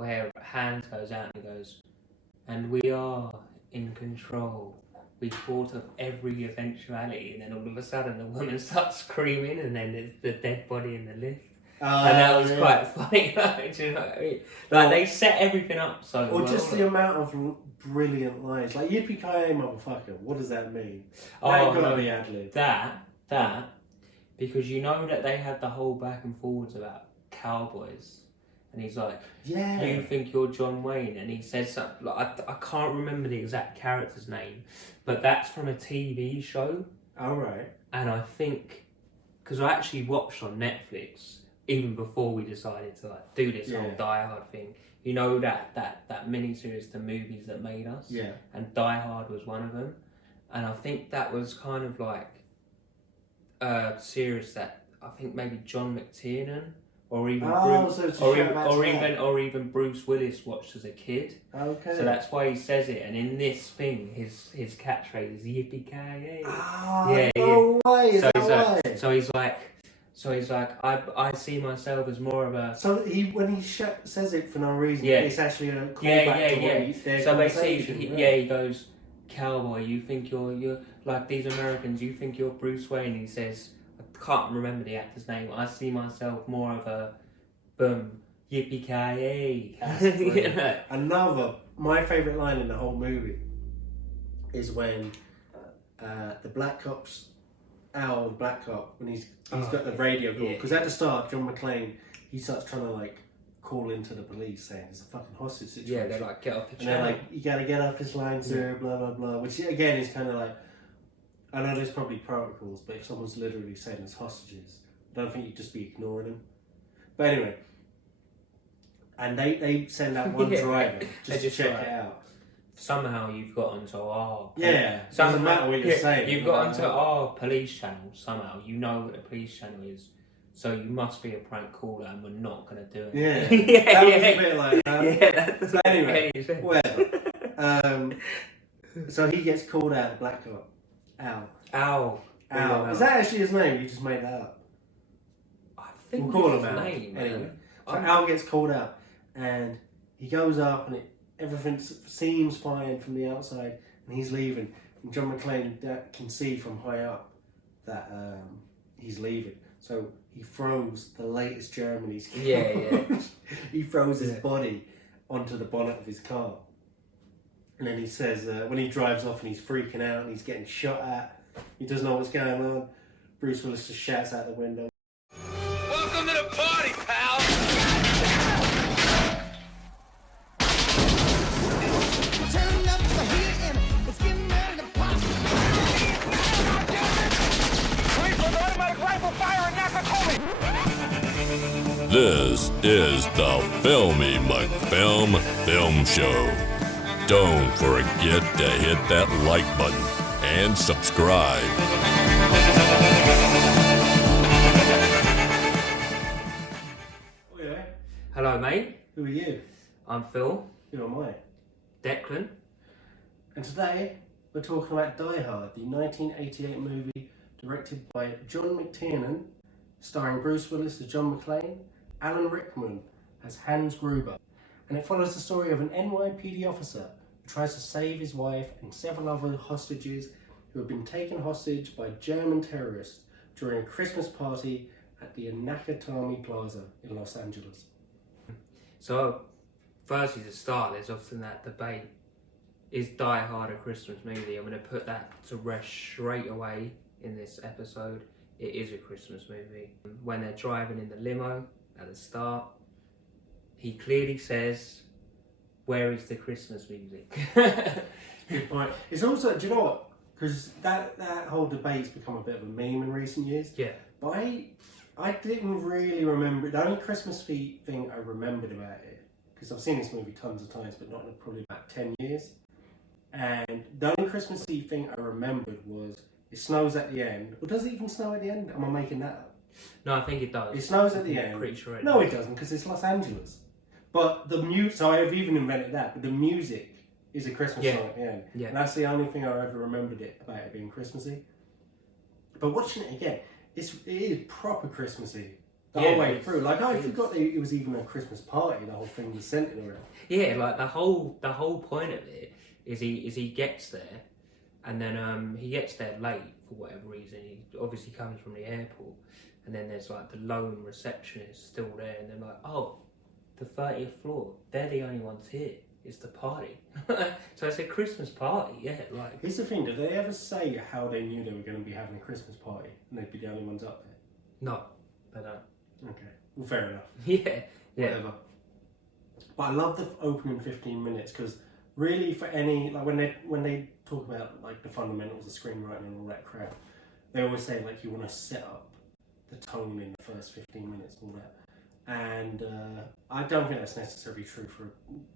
where Hans goes out and he goes, and we are in control. We thought of every eventuality, and then all of a sudden the woman starts screaming, and then there's the dead body in the lift. And that was quite funny. Like, do you know what I mean? Like, they set everything up so well. Or just the amount of brilliant lines. Like, yippee-ki-yay, motherfucker. What does that mean? Oh, got to be ad-lib. That, because you know that they had the whole back and forwards about cowboys. And he's like, yeah, you think you're John Wayne? And he says something, like, I can't remember the exact character's name, but that's from a TV show. All right. And I think, because I actually watched on Netflix, even before we decided to like do this whole Die Hard thing, you know that miniseries, The Movies That Made Us? Yeah. And Die Hard was one of them. And I think that was kind of like a series that I think maybe John McTiernan or even even Bruce Willis watched as a kid. Okay. So that's why he says it. And in this thing, his catchphrase is yippee-ki-yay. So he's like, I see myself as more of a. So when he says it for no reason, it's actually a callback to their so conversation. basically, he goes, cowboy, you think you're like these Americans, you think you're Bruce Wayne. He says, I can't remember the actor's name. I see myself more of a yippee-ki-yay. My favourite line in the whole movie is when the black cop's Al, the black cop, when he's got the radio call, because at the start, John McClane, he starts trying to like call into the police saying there's a fucking hostage situation. Yeah, they're like, get off the train. And they're like, you gotta get off this line, sir, blah blah blah. Which again is kind of like, I know there's probably protocols, but if someone's literally saying there's hostages, I don't think you'd just be ignoring them. But anyway, and they send out one driver just to check it out. Somehow you've got onto our... doesn't matter what you're saying. You've got onto our police channel somehow. You know what the police channel is. So you must be a prank caller and we're not going to do it. That was a bit like that. That's but anyway, whatever. So he gets called out, the black cop. Al. Is that actually his name? You just made that up. I think we'll call him Al. Anyway. So Al gets called out and he goes up and everything seems fine from the outside, and he's leaving. And John McClane can see from high up that he's leaving. So he throws the latest Germany's he throws his body onto the bonnet of his car. And then he says, when he drives off and he's freaking out and he's getting shot at, he doesn't know what's going on, Bruce Willis just shouts out the window, "Welcome to the party, pal!" This is the Filmy McFilm Film Show. Don't forget to hit that like button and subscribe. Hello, mate. Who are you? I'm Phil. Who am I? Declan. And today we're talking about Die Hard, the 1988 movie directed by John McTiernan, starring Bruce Willis as John McClane, Alan Rickman as Hans Gruber. And it follows the story of an NYPD officer who tries to save his wife and several other hostages who have been taken hostage by German terrorists during a Christmas party at the Nakatomi Plaza in Los Angeles. So, firstly to start, there's often that debate, is Die Hard a Christmas movie? I'm going to put that to rest straight away in this episode. It is a Christmas movie. When they're driving in the limo at the start, he clearly says, where is the Christmas music? Good point. It's also, do you know what? Because that whole debate's become a bit of a meme in recent years. Yeah. But I didn't really remember it. The only Christmas thing I remembered about it, because I've seen this movie tons of times, but not in probably about 10 years. And the only Christmas Eve thing I remembered was it snows at the end. Or does it even snow at the end? Am I making that up? No, I think it does. It snows at the end. Pretty sure it No, does. it doesn't, because it's Los Angeles. But the music, so I've even invented that, but the music is a Christmas song at the end. Yeah. And that's the only thing I ever remembered about it being Christmassy. But watching it again, it is proper Christmassy. the whole way through. Like, I forgot that it was even a Christmas party. The whole thing was centered around. Yeah, like the whole point of it is he gets there, and then he gets there late for whatever reason. He obviously comes from the airport, and then there's like the lone receptionist still there, and they're like, oh, the 30th floor, they're the only ones here. It's the party. So it's a Christmas party, yeah. Like, here's the thing: did they ever say how they knew they were going to be having a Christmas party and they'd be the only ones up there? no, they don't. Okay, well, fair enough. Yeah. Whatever. But I love the opening 15 minutes because really, for any like when they talk about like the fundamentals of screenwriting and all that crap, they always say like you want to set up the tone in the first 15 minutes and all that. And I don't think that's necessarily true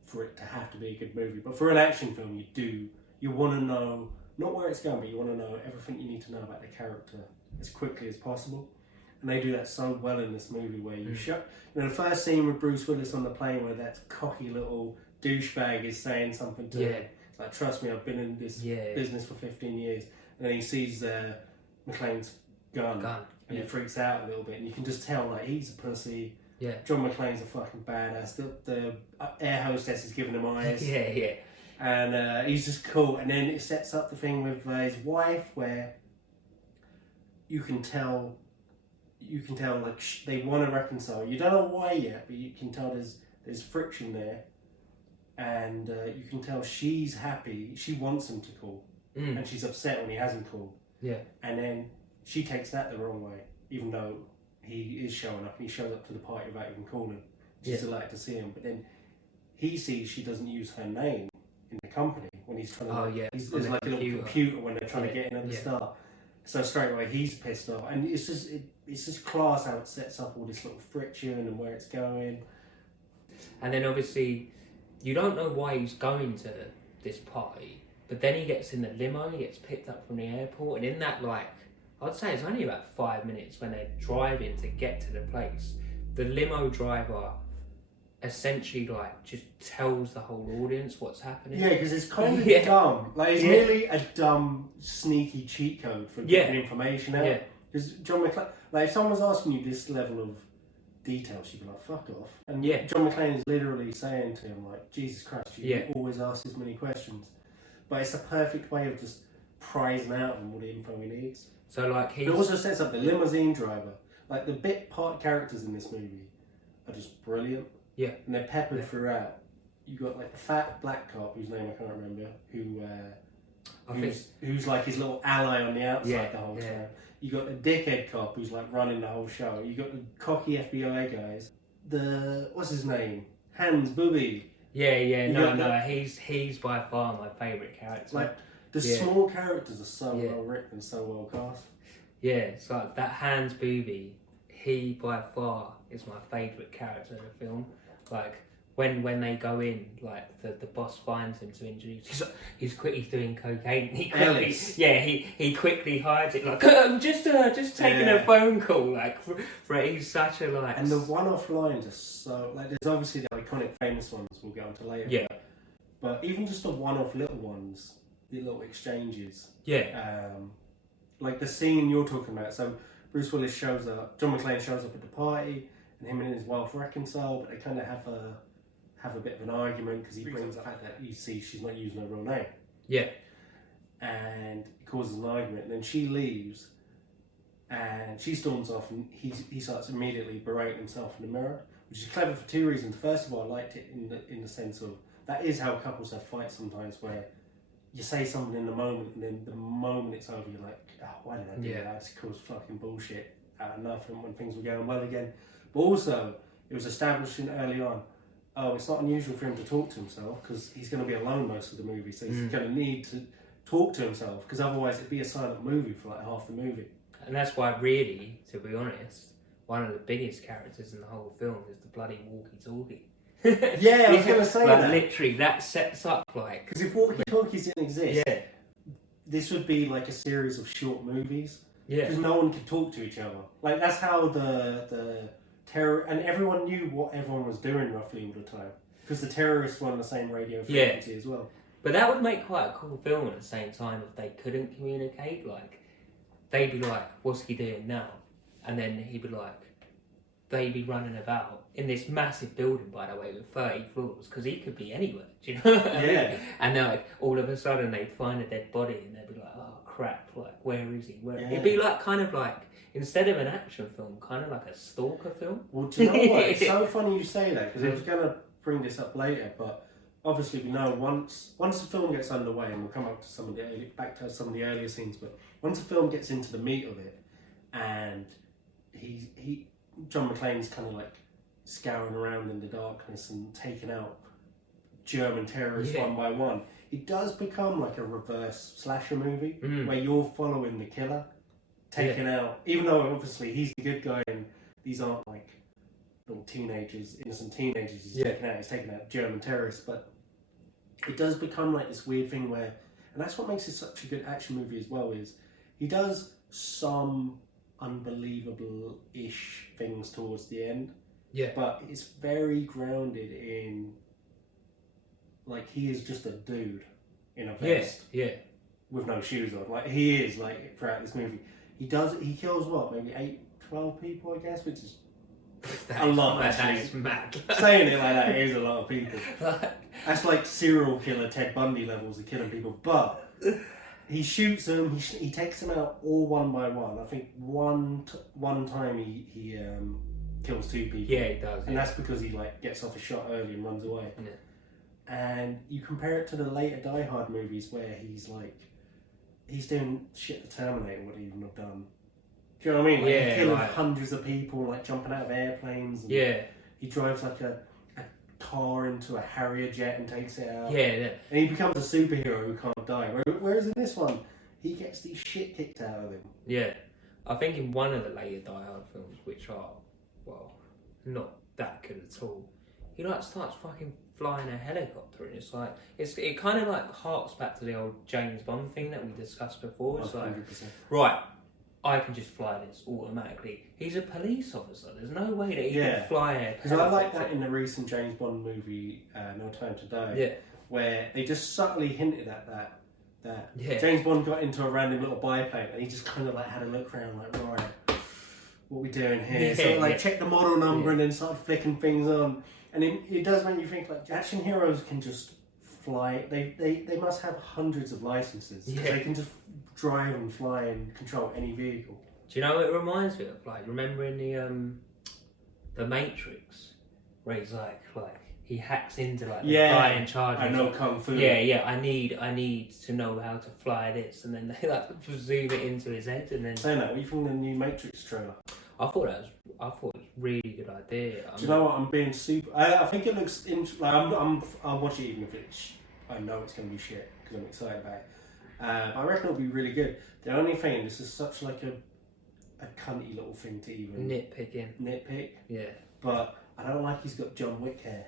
for it to have to be a good movie. But for an action film, you want to know not where it's going, but you want to know everything you need to know about the character as quickly as possible. And they do that so well in this movie where the first scene with Bruce Willis on the plane where that cocky little douchebag is saying something to him. It's like, trust me, I've been in this business for 15 years. And then he sees McClane's gun. And he freaks out a little bit. And you can just tell, like, he's a pussy. Yeah. John McClane's a fucking badass. The air hostess is giving him eyes. Yeah. And he's just cool. And then it sets up the thing with his wife where you can tell like they want to reconcile. You don't know why yet, but you can tell there's friction there. And you can tell she's happy. She wants him to call. And she's upset when he hasn't called. Yeah. And then she takes that the wrong way, even though he is showing up and he shows up to the party without even calling. She's delighted to see him, but then he sees she doesn't use her name in the company when he's trying to. There's like a little computer when they're trying to get in at the start. So straight away he's pissed off, and it's just class how it sets up all this little friction and where it's going. And then obviously you don't know why he's going to this party, but then he gets in the limo, he gets picked up from the airport, and in that I'd say it's only about 5 minutes when they're driving to get to the place. The limo driver essentially just tells the whole audience what's happening. Yeah, because it's kind of dumb. Like, it's really a dumb, sneaky cheat code for getting information out. Because John McClane, like, if someone's asking you this level of detail, she'd be like, fuck off. And John McClane is literally saying to him, like, Jesus Christ, you always ask as many questions. But it's a perfect way of just prizing out all the info he needs. So, like, it also sets up the limousine driver. Like, the bit part characters in this movie are just brilliant. Yeah. And they're peppered throughout. You got, like, the fat black cop, whose name I can't remember, who's like his little ally on the outside the whole time. You got the dickhead cop who's, like, running the whole show. You got the cocky FBI guys. What's his name? Hans Booby. He's by far my favourite character. Like, the small characters are so well written and so well cast. Yeah, so like that Hans Booby, he by far is my favourite character in the film. Like when they go in, like the boss finds him to introduce. He's quickly doing cocaine. He quickly hides it. Like I'm just taking a phone call. Like for he's such a like. And the one-off lines are so like. There's obviously the iconic famous ones we'll get onto later. Yeah. But even just the one-off little ones. The little exchanges. Yeah. Like the scene you're talking about. So Bruce Willis shows up, John McClane shows up at the party, and him and his wife reconcile, but they kind of have a bit of an argument because he brings up the fact that you see she's not using her real name. Yeah. And it causes an argument, and then she leaves, and she storms off, and he starts immediately berating himself in the mirror, which is clever for two reasons. First of all, I liked it in the sense of that is how couples have fights sometimes, where you say something in the moment, and then the moment it's over, you're like, oh, why did I do that? I just caused fucking bullshit out of nothing when things were going well again. But also, it was establishing early on, it's not unusual for him to talk to himself, because he's going to be alone most of the movie, so he's going to need to talk to himself, because otherwise it'd be a silent movie for like half the movie. And that's why, really, to be honest, one of the biggest characters in the whole film is the bloody walkie-talkie. Yeah, I was going to say like, that. Literally, that sets up like... Because if walkie-talkies didn't exist, this would be like a series of short movies. Yeah. Because no one could talk to each other. Like, that's how the terror... And everyone knew what everyone was doing roughly all the time. Because the terrorists were on the same radio frequency as well. But that would make quite a cool film at the same time if they couldn't communicate. Like, they'd be like, what's he doing now? And then he'd be like, they be running about in this massive building, by the way, with 30 floors, because he could be anywhere, do you know what I mean? And then like, all of a sudden they'd find a dead body and they'd be like, oh crap, like where is he? It'd be like kind of like, instead of an action film, kind of like a stalker film. Well, do you know what? It's so funny you say that, because I was going to bring this up later, but obviously we know once the film gets underway, and we'll come up to back to some of the earlier scenes, but once the film gets into the meat of it, and John McClane's kind of like scouring around in the darkness and taking out German terrorists one by one, it does become like a reverse slasher movie where you're following the killer taking out, even though obviously he's the good guy and these aren't like little teenagers, innocent teenagers he's taking out German terrorists, but it does become like this weird thing where, and that's what makes it such a good action movie as well, is he does some unbelievable-ish things towards the end, but it's very grounded in, like, he is just a dude in a vest with no shoes on, like he is, like, throughout this movie. He kills what, maybe 12 people, I guess, which is a lot. That is mad. Saying it like that is a lot of people. That's like serial killer Ted Bundy levels of killing people, but he shoots them. He takes them out all one by one. I think one time he kills 2 people. Yeah, he does. And that's because he like gets off a shot early and runs away. Yeah. And you compare it to the later Die Hard movies where he's doing shit the Terminator would even have done. Do you know what I mean? Like, he's killing hundreds of people, like jumping out of airplanes. And he drives like a car into a Harrier jet and takes it out. And he becomes a superhero who can't die. Whereas in this one, he gets the shit kicked out of him. Yeah. I think in one of the later Die Hard films, which are, well, not that good at all, he like starts fucking flying a helicopter, and it's like it kind of like harks back to the old James Bond thing that we discussed before. It's 100%. Like, right, I can just fly this automatically. He's a police officer. There's no way that he can fly a because I like that in the recent James Bond movie, No Time to Die, where they just subtly hinted at that James Bond got into a random little biplane and he just kind of like had a look around like, right, what are we doing here? So like check the model number and then start flicking things on. And it does make you think, like, action heroes can just fly. They must have hundreds of licenses. They can just drive and fly and control any vehicle. Do you know what it reminds me of? Like, remember in the Matrix, where he's like he hacks into like the guy in charge. I know Kung Fu. I need to know how to fly this, and then they like zoom it into his head, and then. Saying that, what do you think of the new Matrix trailer? I thought it was a really good idea. Do you know what? I'm being super. I think it looks like I'll watch it even if I know it's going to be shit because I'm excited about it. I reckon it'll be really good. The only thing, this is such like a cunty little thing to even nitpick. Yeah. But I don't like he's got John Wick hair.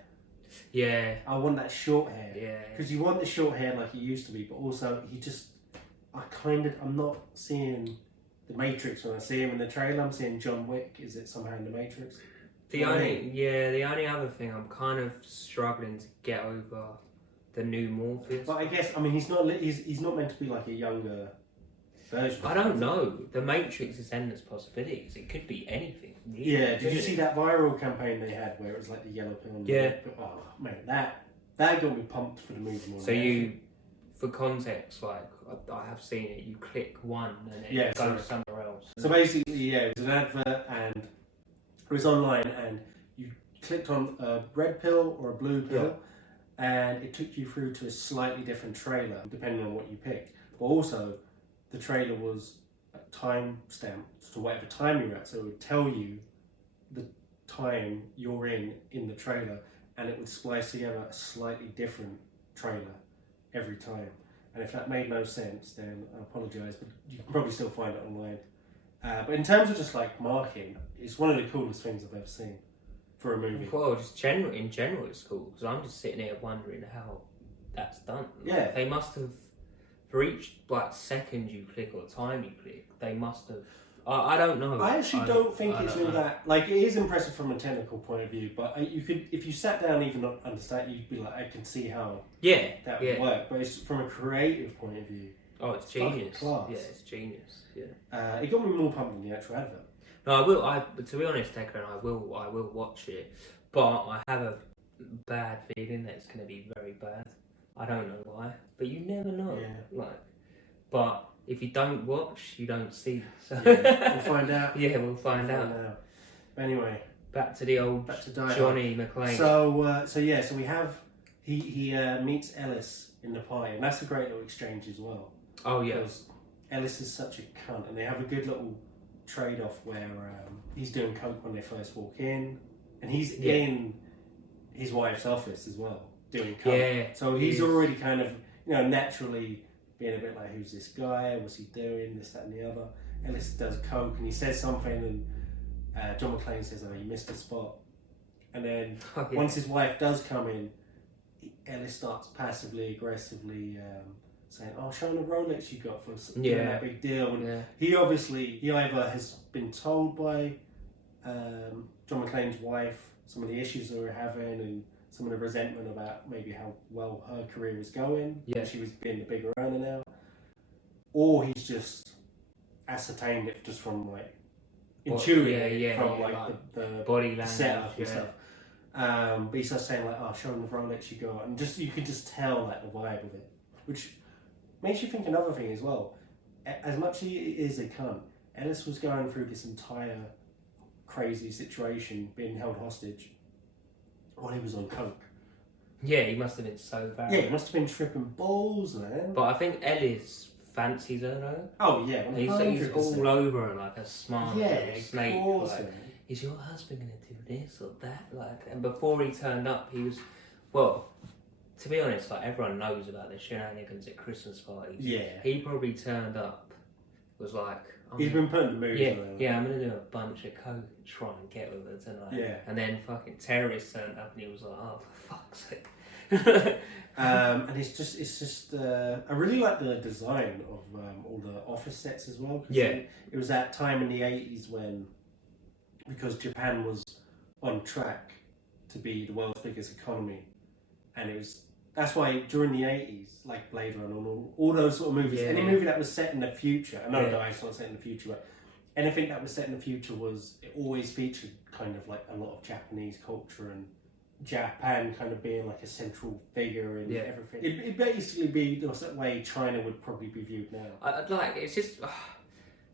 Yeah. I want that short hair. Yeah. Because you want the short hair like he used to be, but also I'm not seeing the Matrix when I see him in the trailer. I'm seeing John Wick. Is it somehow in the Matrix? The only other thing I'm kind of struggling to get over the new Morpheus. But I guess he's not meant to be like a younger version. I don't know. The Matrix is endless possibilities. It could be anything. Really. Yeah. Did you see that viral campaign they had where it was like the yellow pill? And the oh man, that got me pumped for the movie more. So for context, like I have seen it. You click one and it goes somewhere else. So basically, it was an advert and it was online, and you clicked on a red pill or a blue pill, and it took you through to a slightly different trailer depending on what you picked. But also, the trailer was time stamped to whatever time you're at, so it would tell you the time you're in the trailer, and it would splice together a slightly different trailer every time. And if that made no sense, then I apologise, but you can probably still find it online. But in terms of just like marketing, it's one of the coolest things I've ever seen for a movie. Well, just in general, it's cool, because I'm just sitting here wondering how that's done. Like, they must have, for each like second you click or time you click, they must have. I don't know. I actually don't think it's all that. Like, it is impressive from a technical point of view, but you could, if you sat down even not understand, you'd be like, I can see how that would work. But it's from a creative point of view. Oh, it's genius. Class. Yeah, it's genius. Yeah. It got me more pumped than the actual advert. No, I will. To be honest, Declan, I will watch it, but I have a bad feeling that it's going to be very bad. I don't know why, but you never know. Yeah. But if you don't watch, you don't see. So We'll find out. Yeah, we'll find out. Anyway, back to the old Johnny McClane. So we have he meets Ellis in the party, and that's a great little exchange as well. Oh yeah, because Ellis is such a cunt, and they have a good little trade-off where he's doing coke when they first walk in, and he's in his wife's office as well doing coke. Yeah, so he's already kind of naturally being a bit like, who's this guy? What's he doing? This, that, and the other. Ellis does coke, and he says something, and John McClane says, "Oh, you missed a spot." And then once his wife does come in, Ellis starts passively aggressively saying, "Oh, show him the Rolex you got for doing that big deal." And he either has been told by John McClane's wife some of the issues they were having and some of the resentment about maybe how well her career was going. Yeah, she was being the bigger earner now, or he's just ascertained it just from intuiting from the body language, setup and stuff. But he starts saying like, "Oh, show him the Rolex you got," and you can just tell like the vibe of it, which makes you think another thing as well. As much as he is a cunt, Ellis was going through this entire crazy situation, being held hostage, while he was on coke. Yeah, he must have been so bad. Yeah, he must have been tripping balls, man. But I think Ellis fancies her though. Oh yeah, he's all over her like a smart snake. Like, is your husband going to do this or that? And before he turned up, he was, to be honest, everyone knows about the shenanigans at Christmas parties. Yeah. He probably turned up, was like, he's been putting the mood on. Yeah, I'm going to do a bunch of coke and try and get with her tonight. Yeah. And then fucking terrorists turned up and he was like, oh, for fuck's sake. And it's just I really like the design of all the office sets as well. Yeah. It was that time in the 80s when, because Japan was on track to be the world's biggest economy, and that's why during the 80s, like Blade Runner and all those sort of movies, any movie that was set in the future, I know it's not set in the future, but anything that was set in the future it always featured kind of like a lot of Japanese culture and Japan kind of being like a central figure in everything. It'd basically be the way China would probably be viewed now. It's just...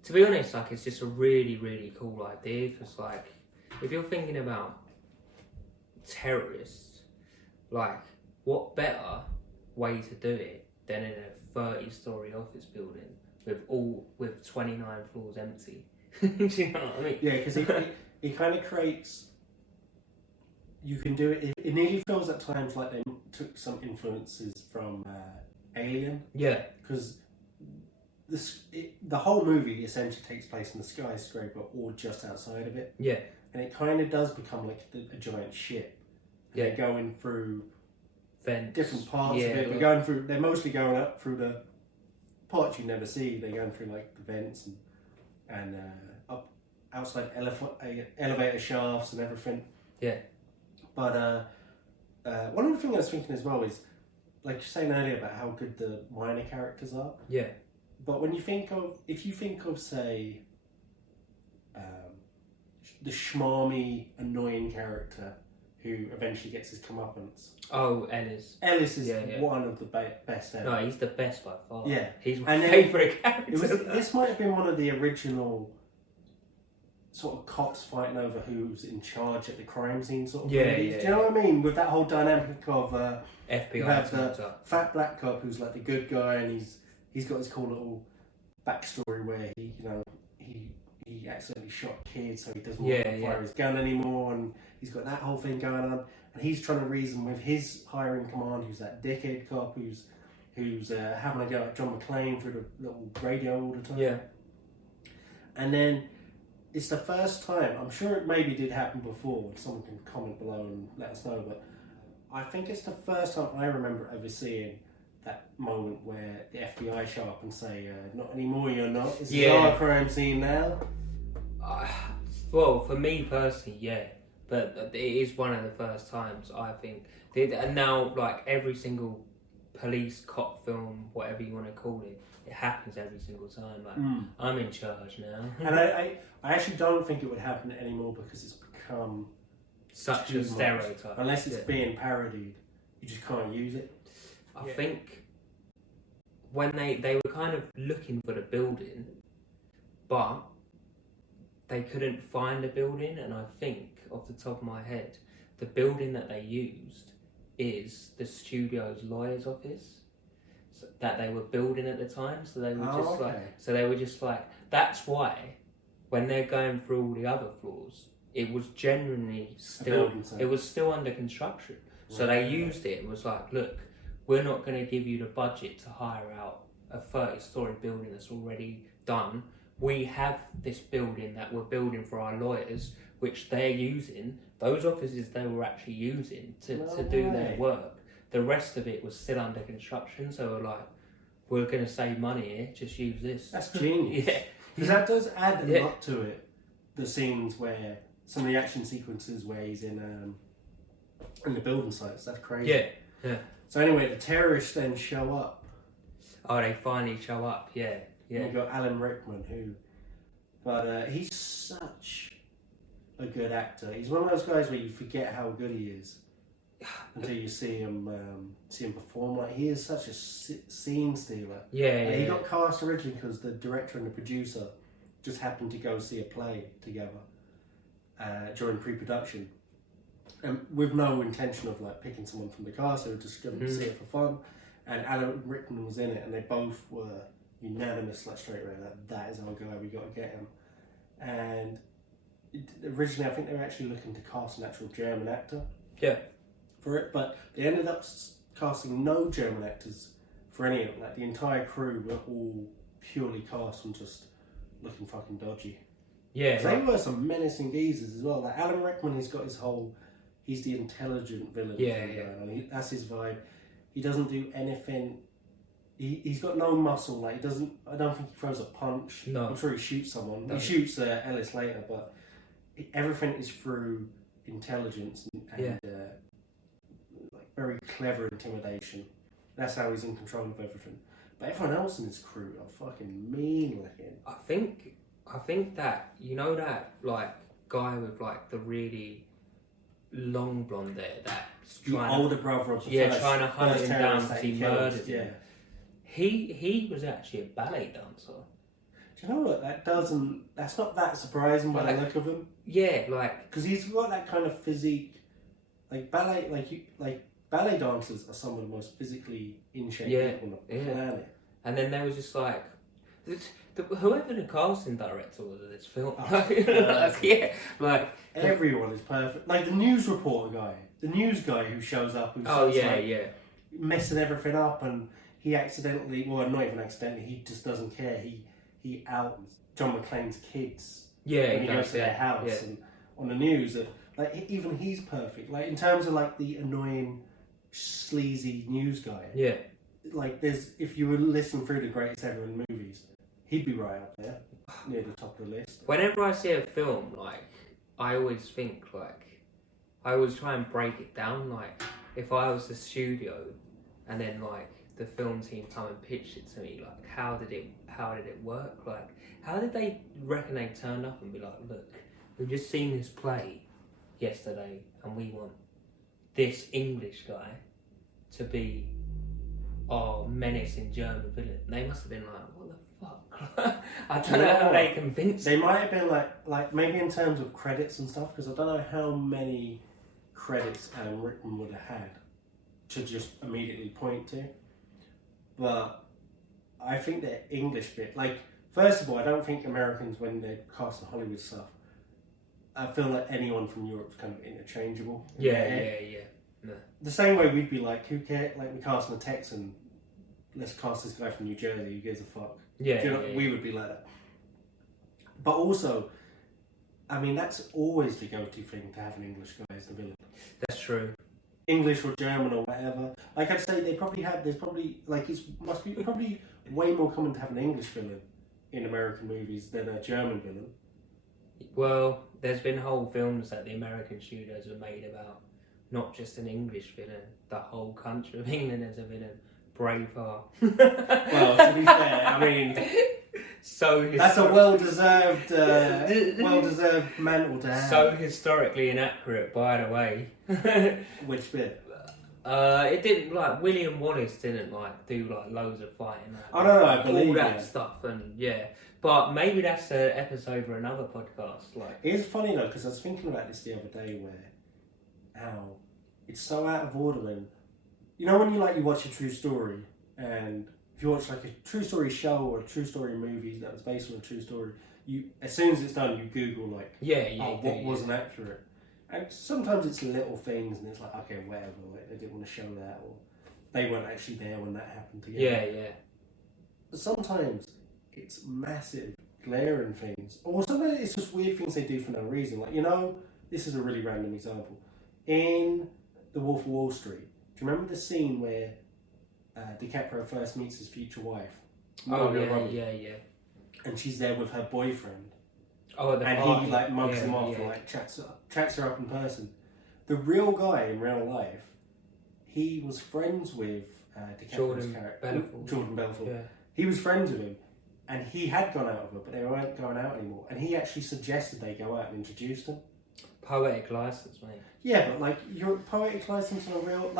to be honest, it's just a really, really cool idea, because, if you're thinking about terrorists, what better way to do it than in a 30-story office building with 29 floors empty? Do you know what I mean? Yeah, because it kind of creates... You can do it... It nearly feels at times like they took some influences from Alien. Yeah. Because... the whole movie essentially takes place in the skyscraper or just outside of it. Yeah. And it kind of does become like a giant ship. And they're going through different parts of it. They're mostly going up through the parts you never see. They're going through like the vents and up outside elevator shafts and everything. Yeah. But one of the things I was thinking as well is, like you're saying earlier about how good the minor characters are. Yeah. But if you think of, say, the schmarmy, annoying character who eventually gets his comeuppance. Oh, Ellis. Ellis is one of the best ever. No, he's the best by far. Yeah. He's my favourite character. This might have been one of the original sort of cops fighting over who's in charge at the crime scene sort of movies. Do you know what I mean? With that whole dynamic of FBI. You have the fat black cop who's like the good guy, and he's got his cool little backstory where he accidentally shot kids, so he doesn't want to fire his gun anymore, and he's got that whole thing going on, and he's trying to reason with his higher in command, who's that dickhead cop who's having a go at John McClane through the little radio all the time. Yeah. And then it's the first time, I'm sure it maybe did happen before, someone can comment below and let us know, but I think it's the first time I remember ever seeing that moment where the FBI show up and say, not anymore, you're not. This is our crime scene now. Well, for me personally, yeah. But it is one of the first times, I think. And now, every single police cop film, whatever you want to call it. It happens every single time. Like, I'm in charge now. And I actually don't think it would happen anymore because it's become such too a much. stereotype. Unless it's being parodied, you just can't use it. I think when they were kind of looking for the building, but they couldn't find the building, and I think off the top of my head, the building that they used is the studio's lawyer's office that they were building at the time. So they were just like, that's why when they're going through all the other floors, it was genuinely still under construction. So they used it and was like, look, we're not going to give you the budget to hire out a 30-story building that's already done. We have this building that we're building for our lawyers, which they're using. Those offices they were actually using to do their work. The rest of it was still under construction, so we're like, we're going to save money here, just use this. That's genius. Yeah. Because that does add a lot to it. The scenes where, some of the action sequences where he's in the building sites, that's crazy. Yeah. So anyway, the terrorists then show up. Oh, they finally show up, yeah. You've got Alan Rickman, he's such a good actor. He's one of those guys where you forget how good he is until you see him perform. Like, he is such a scene stealer. He got cast originally because the director and the producer just happened to go see a play together during pre-production, and with no intention of like picking someone from the cast. They were just going to see it for fun. And Alan Rickman was in it, and they both were unanimous, like straight away, that is our guy. We got to get him. And originally, I think they were actually looking to cast an actual German actor. Yeah. For it, but they ended up casting no German actors for any of it. Like, the entire crew were all purely cast and just looking fucking dodgy. Yeah, they were some menacing geezers as well. Like, Alan Rickman, he's got his whole, he's the intelligent villain. And that's his vibe. He doesn't do anything. He's got no muscle. Like, he doesn't. I don't think he throws a punch. No. I'm sure he shoots someone. No. He shoots Ellis later, but everything is through intelligence and like very clever intimidation. That's how he's in control of everything. But everyone else in his crew are fucking mean looking. I think that, you know, that like guy with like the really long blonde hair, that's the older brother of the trying to hunt him down because he murdered him. Yeah. He was actually a ballet dancer. Do you know what? That's not that surprising by the look of him. Yeah, like, because he's got that kind of physique. Like ballet dancers are some of the most physically in shape people on the planet. And then they were just like, whoever the casting director was of this film, everyone is perfect. Like the news reporter guy, the news guy who shows up, who's messing everything up, and he accidentally, well, not even accidentally, he just doesn't care. He outs John McClane's kids. Yeah, when he goes to their house and on the news. Like, even he's perfect. Like, in terms of like the annoying, sleazy news guy. Yeah. Like, if you were listening through the greatest ever in movies, he'd be right up there, near the top of the list. Whenever I see a film, like, I always think, like, I always try and break it down. Like, if I was the studio, and then like the film team come and pitched it to me, like, how did it work? Like, how did they reckon they turned up and be like, look, we've just seen this play yesterday, and we want this English guy to be our menacing German villain. They must have been like, what the fuck? I don't know how they convinced They might have been like maybe in terms of credits and stuff, because I don't know how many credits Alan Rickman would have had to just immediately point to. But I think the English bit, like, first of all, I don't think Americans, when they cast the Hollywood stuff, I feel like anyone from Europe's kind of interchangeable. Yeah. No. The same way we'd be like, who cares? Like, we're casting a Texan, let's cast this guy from New Jersey, who gives a fuck? We would be like that. But also, I mean, that's always the go-to thing, to have an English guy as the villain. That's true. English or German or whatever. Like, I'd say there's probably must be probably way more common to have an English villain in American movies than a German villain. Well, there's been whole films that the American studios have made about not just an English villain, the whole country of England as a villain. Braveheart. Well, to be fair, I mean, that's a well-deserved mantle to have. So historically inaccurate, by the way. Which bit? It didn't William Willis didn't do loads of fighting. I don't know. I believe all that stuff, and but maybe that's an episode for another podcast. It's funny though, because I was thinking about this the other day, where how it's so out of order when when you watch a true story, and if you watch a true story show or a true story movie that was based on a true story, you as soon as it's done, you Google what wasn't accurate. And sometimes it's little things, and it's okay, whatever. They didn't want to show that, or they weren't actually there when that happened together. Yeah. But sometimes it's massive, glaring things, or sometimes it's just weird things they do for no reason. This is a really random example. In The Wolf of Wall Street, do you remember the scene where DiCaprio first meets his future wife? Yeah. And she's there with her boyfriend. Oh, and party. He mugs them off and chats her up in person. The real guy in real life, he was friends with DiCaprio's character, Jordan Belfort. Yeah. He was friends with him, and he had gone out with her, but they weren't going out anymore. And he actually suggested they go out and introduced them. Poetic license, mate. Yeah, but your poetic license on a real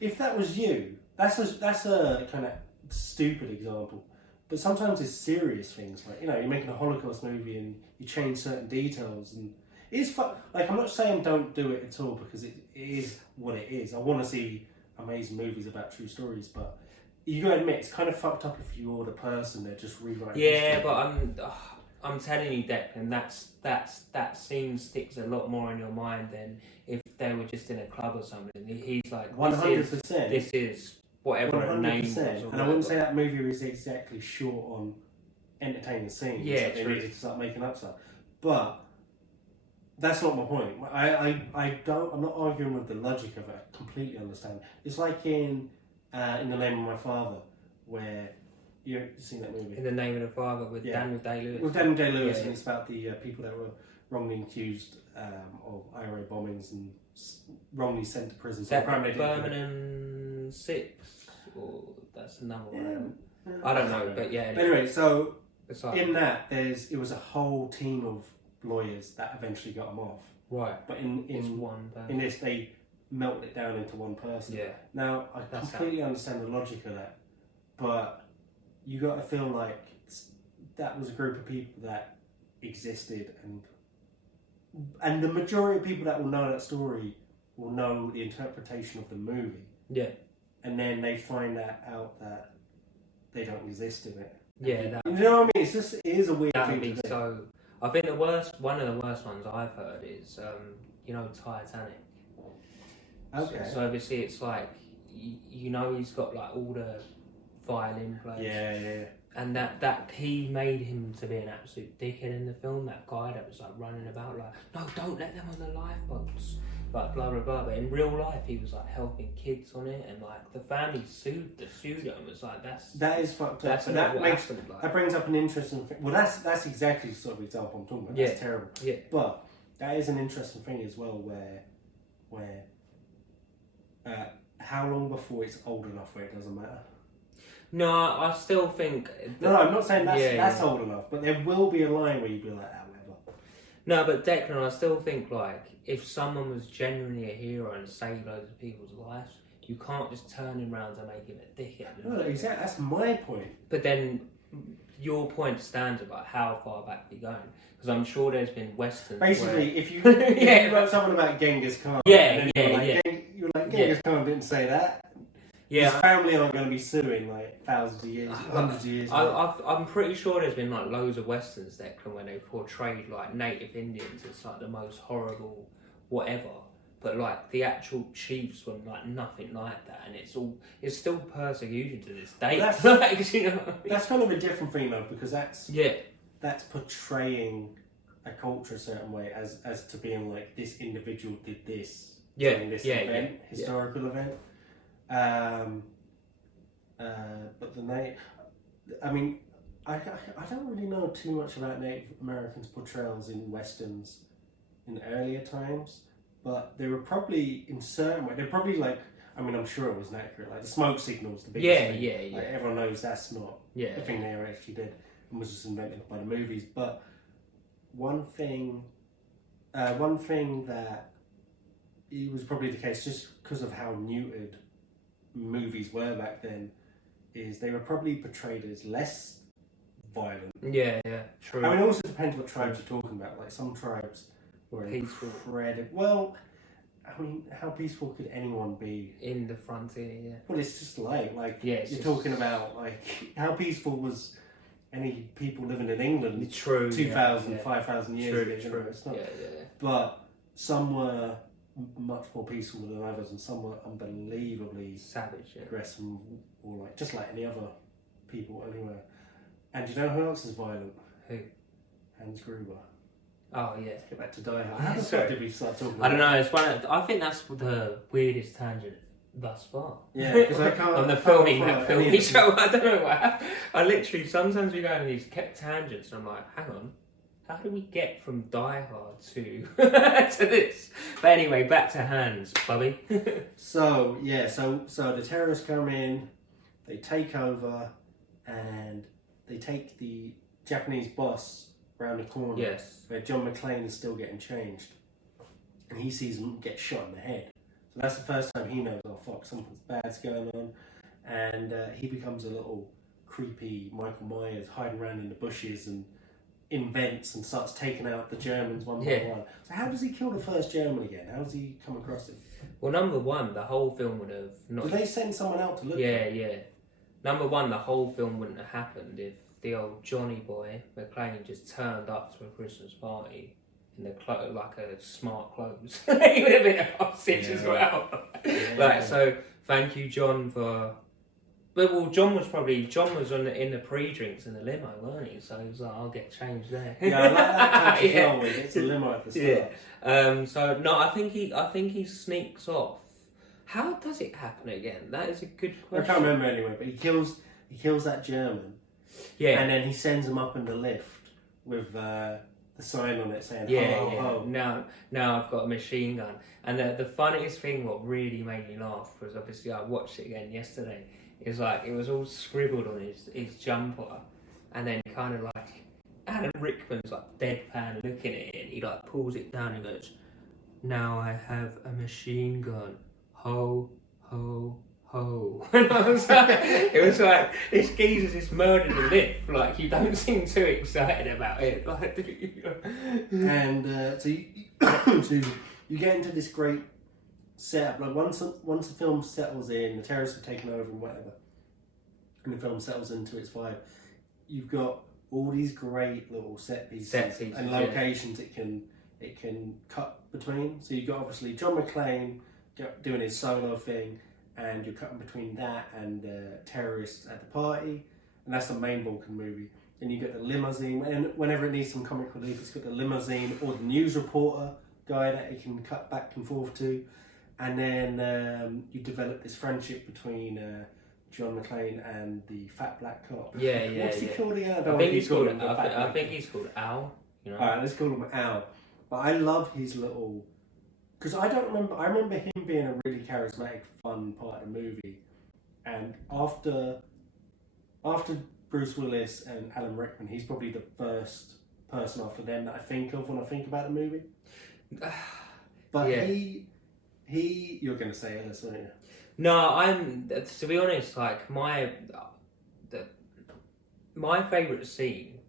if that was you, that's a kind of stupid example. But sometimes it's serious things, you're making a Holocaust movie and you change certain details, and it's fun. I'm not saying don't do it at all, because it is what it is. I want to see amazing movies about true stories, but you gotta admit it's kind of fucked up if you're the person that just rewriting. Yeah, but I'm telling you, Declan, that scene sticks a lot more in your mind than if they were just in a club or something. He's 100%. This is whatever the name was. And I wouldn't say that movie was exactly short on entertaining scenes. Yeah, they needed to start making up stuff. But that's not my point. I'm not arguing with the logic of it. I completely understand. It's like in The Name of My Father, where you've seen that movie. In the Name of the Father with Daniel Day-Lewis. With Daniel Day-Lewis, and it's about the people that were wrongly accused of IRA bombings and wrongly sent to prison. Is that Birmingham 6? Or that's another one. I don't know, but yeah. Anyway, so in that, it was a whole team of lawyers that eventually got them off. Right. But in this, they melted it down into one person. Yeah. Now, I completely understand the logic of that, but you got to feel like that was a group of people that existed, and the majority of people that will know that story will know the interpretation of the movie. Yeah. And then they find out that they don't exist in it. Yeah. You know what I mean? It is a weird thing to do. So, I think one of the worst ones I've heard is, Titanic. Okay. So obviously it's he's got all the violin players. Yeah. And that he made him to be an absolute dickhead in the film. That guy that was running about no, don't let them on the lifeboats. Blah blah blah. But in real life, he was helping kids on it, and the family sued him. It's that is fucked up. That's that brings up an interesting thing. Well, that's exactly the sort of example I'm talking about. That's terrible. Yeah. But that is an interesting thing as well, where how long before it's old enough where it doesn't matter. No, I still think. No, I'm not saying that's old enough, but there will be a line where you'd be like, whatever. No, but Declan, I still think if someone was genuinely a hero and saved loads of people's lives, you can't just turn him around and make him a dickhead. No, exactly. That's my point. But then your point stands about how far back we're going, because I'm sure there's been westerns. Basically, if you wrote something about Genghis Khan, you're like Genghis Khan didn't say that. Yeah, his family aren't going to be suing thousands of years, hundreds of years. I'm pretty sure there's been loads of westerns when they portrayed native Indians as the most horrible whatever, but the actual chiefs were nothing like that, and it's still persecution to this day. Well, that's kind of a different thing though, because that's portraying a culture a certain way as to being this individual did this during this event, historical event. But I don't really know too much about Native Americans' portrayals in westerns in earlier times, but they were probably in certain way. They're probably I mean, I'm sure it was accurate. Like the smoke signal's the biggest Yeah, thing. yeah, yeah. Like, everyone knows that's not the thing they actually did and was just invented by the movies. But one thing that it was probably the case, just because of how neutered movies were back then, is they were probably portrayed as less violent. Yeah, true. I mean, it also depends what tribes you're talking about. Like some tribes were Peaceful. incredible. Well, I mean, how peaceful could anyone be In the frontier, yeah. Well, it's just like Yeah, you're talking about like how peaceful was any people living in England? True. 2,000, 5,000 years ago. True. It's not. Yeah. But some were much more peaceful than others, and some were unbelievably Savage, yeah. aggressive, or like just like any other people anywhere. And do you know who else is violent? Who? Hans Gruber. Oh, yeah. Let's get back to Die Hard. How the fuck did we start talking about I don't know, it's I think that's the weirdest tangent thus far. Yeah, because I can't... On the Filmy McFilm show, I don't know what happened. I literally, sometimes we go on these tangents and I'm like, hang on, how do we get from Die Hard to to this? But anyway, back to Hans, Bubby. So the terrorists come in, they take over, and they take the Japanese boss around the corner. Yes. Where John McClane is still getting changed, and he sees him get shot in the head. So that's the first time he knows, oh fuck, something bad's going on, and he becomes a little creepy Michael Myers, hiding around in the bushes and invents and starts taking out the Germans one by one. So how does he kill the first German again? How does he come across him? Well, number one, the whole film would have not. Did they send someone out to look for him? Yeah. Number one, the whole film wouldn't have happened if the old Johnny boy McClane just turned up to a Christmas party in the like a smart clothes. He would have been a hostage as well. Yeah. So thank you, John, for. But well, John was in the pre-drinks in the limo, weren't he? So he was like, "I'll get changed there." Yeah, I like that kind of film where he gets a limo at the start. Yeah. So no, I think he sneaks off. How does it happen again? That is a good question. I can't remember anyway, but he kills that German. Yeah. And then he sends him up in the lift with the sign on it saying, ho. Now I've got a machine gun. And the funniest thing, what really made me laugh, was obviously I watched it again yesterday, is like it was all scribbled on his jumper, and then kind of like Alan Rickman's like deadpan looking at it, and he like pulls it down and goes, "Now I have a machine gun. Ho, ho, ho." And I was like, it was like, this geezer's just murdered the lift. Like, you don't seem too excited about it. Like, and so you get into this great setup. Like once the film settles in, the terrorists have taken over and whatever, and the film settles into its vibe, you've got all these great little set pieces and locations it can cut between. So you've got obviously John McClane doing his solo thing, and you're cutting between that and terrorists at the party, and that's the main bulk of the movie. Then you get the limousine, and whenever it needs some comic relief, it's got the limousine or the news reporter guy that it can cut back and forth to, and then you develop this friendship between John McClane and the fat black cop. What's he called again? I think he's called Al. You know? Alright, let's call him Al. But I love his little. Because I remember him being a really charismatic, fun part of the movie. And after Bruce Willis and Alan Rickman, he's probably the first person after them that I think of when I think about the movie. But you're going to say Ellis, aren't you? No, to be honest, like my favourite scene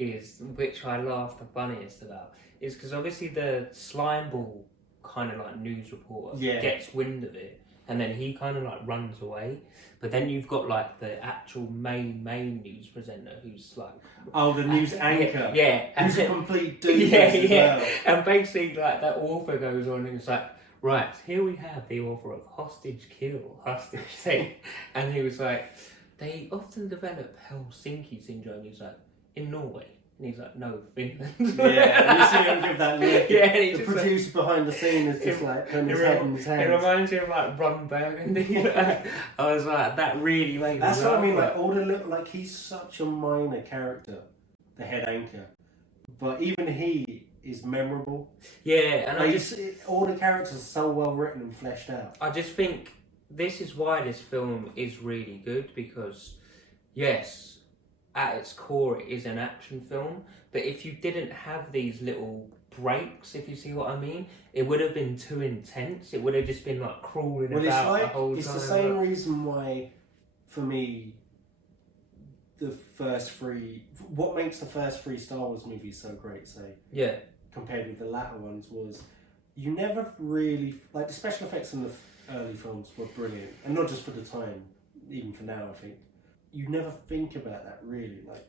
is, which I laughed the funniest about, is because obviously the slime ball kind of like news reporter gets wind of it, and then he kind of like runs away, but then you've got like the actual main news presenter who's like the news anchor who's a complete doofus as well. And basically like that author goes on and it's like, right, here we have the author of Hostage Thing, and he was like, they often develop Helsinki syndrome. He was like, in Norway. And he's like, no, Finland. You see him give that look. And the producer behind the scene is just like putting his head in his hands. It reminds me of like Ron Burgundy. I was like, that really made me laugh. That's what I mean, like all the little, like he's such a minor character, the head anchor, but even he is memorable. Yeah, and like, all the characters are so well written and fleshed out. I just think this is why this film is really good, because yes, at its core it is an action film, but if you didn't have these little breaks, if you see what I mean, it would have been too intense. It would have just been like crawling about the whole time. It's the same reason why, for me, what makes the first three Star Wars movies so great, say, compared with the latter ones, was you never really, like, the special effects in the early films were brilliant, and not just for the time, even for now, I think. You never think about that really, like,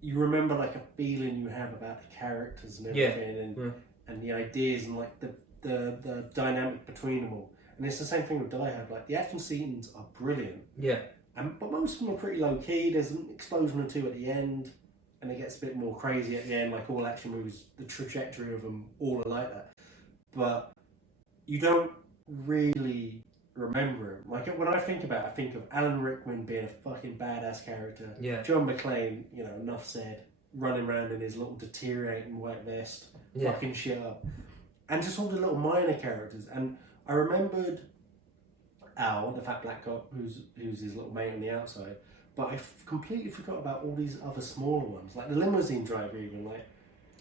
you remember like a feeling you have about the characters and everything, and the ideas and like the dynamic between them all. And it's the same thing with Die Hard. Like, the action scenes are brilliant. Yeah. But most of them are pretty low key. There's an explosion or two at the end, and it gets a bit more crazy at the end. Like all action movies, the trajectory of them all are like that. But you don't really remember him. Like, when I think about it, I think of Alan Rickman being a fucking badass character. Yeah. John McClane, enough said, running around in his little deteriorating white vest, fucking shit up. And just all the little minor characters. And I remembered Al, the fat black cop, who's his little mate on the outside, but I completely forgot about all these other smaller ones, like the limousine driver even. Like,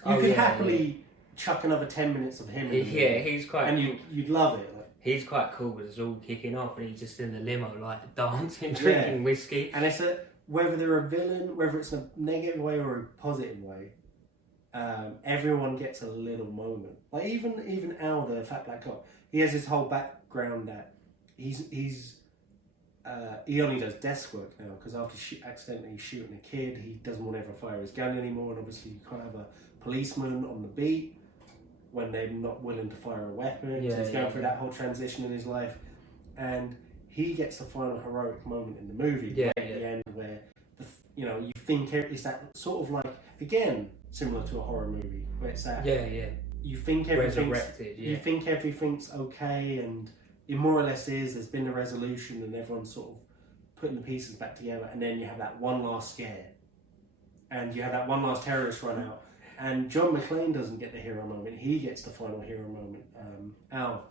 you could happily chuck another 10 minutes of him in he's quite and cool. you'd love it. Like, he's quite cool, but it's all kicking off and he's just in the limo, like, dancing, drinking whiskey. And it's whether they're a villain, whether it's a negative way or a positive way, everyone gets a little moment. Like, even Al, the fat black cop, he has his whole background that he only does desk work now, because after accidentally shooting a kid, he doesn't want to ever fire his gun anymore, and obviously you can't have a policeman on the beat when they're not willing to fire a weapon. So he's going through that whole transition in his life, and he gets the final heroic moment in the movie at the end where you think it's that sort of, like, again, similar to a horror movie, where it's that you think everything's okay, and it more or less is. There's been a resolution and everyone's sort of putting the pieces back together, and then you have that one last scare, and you have that one last terrorist run out, and John McClane doesn't get the hero moment. He gets the final hero moment, Al,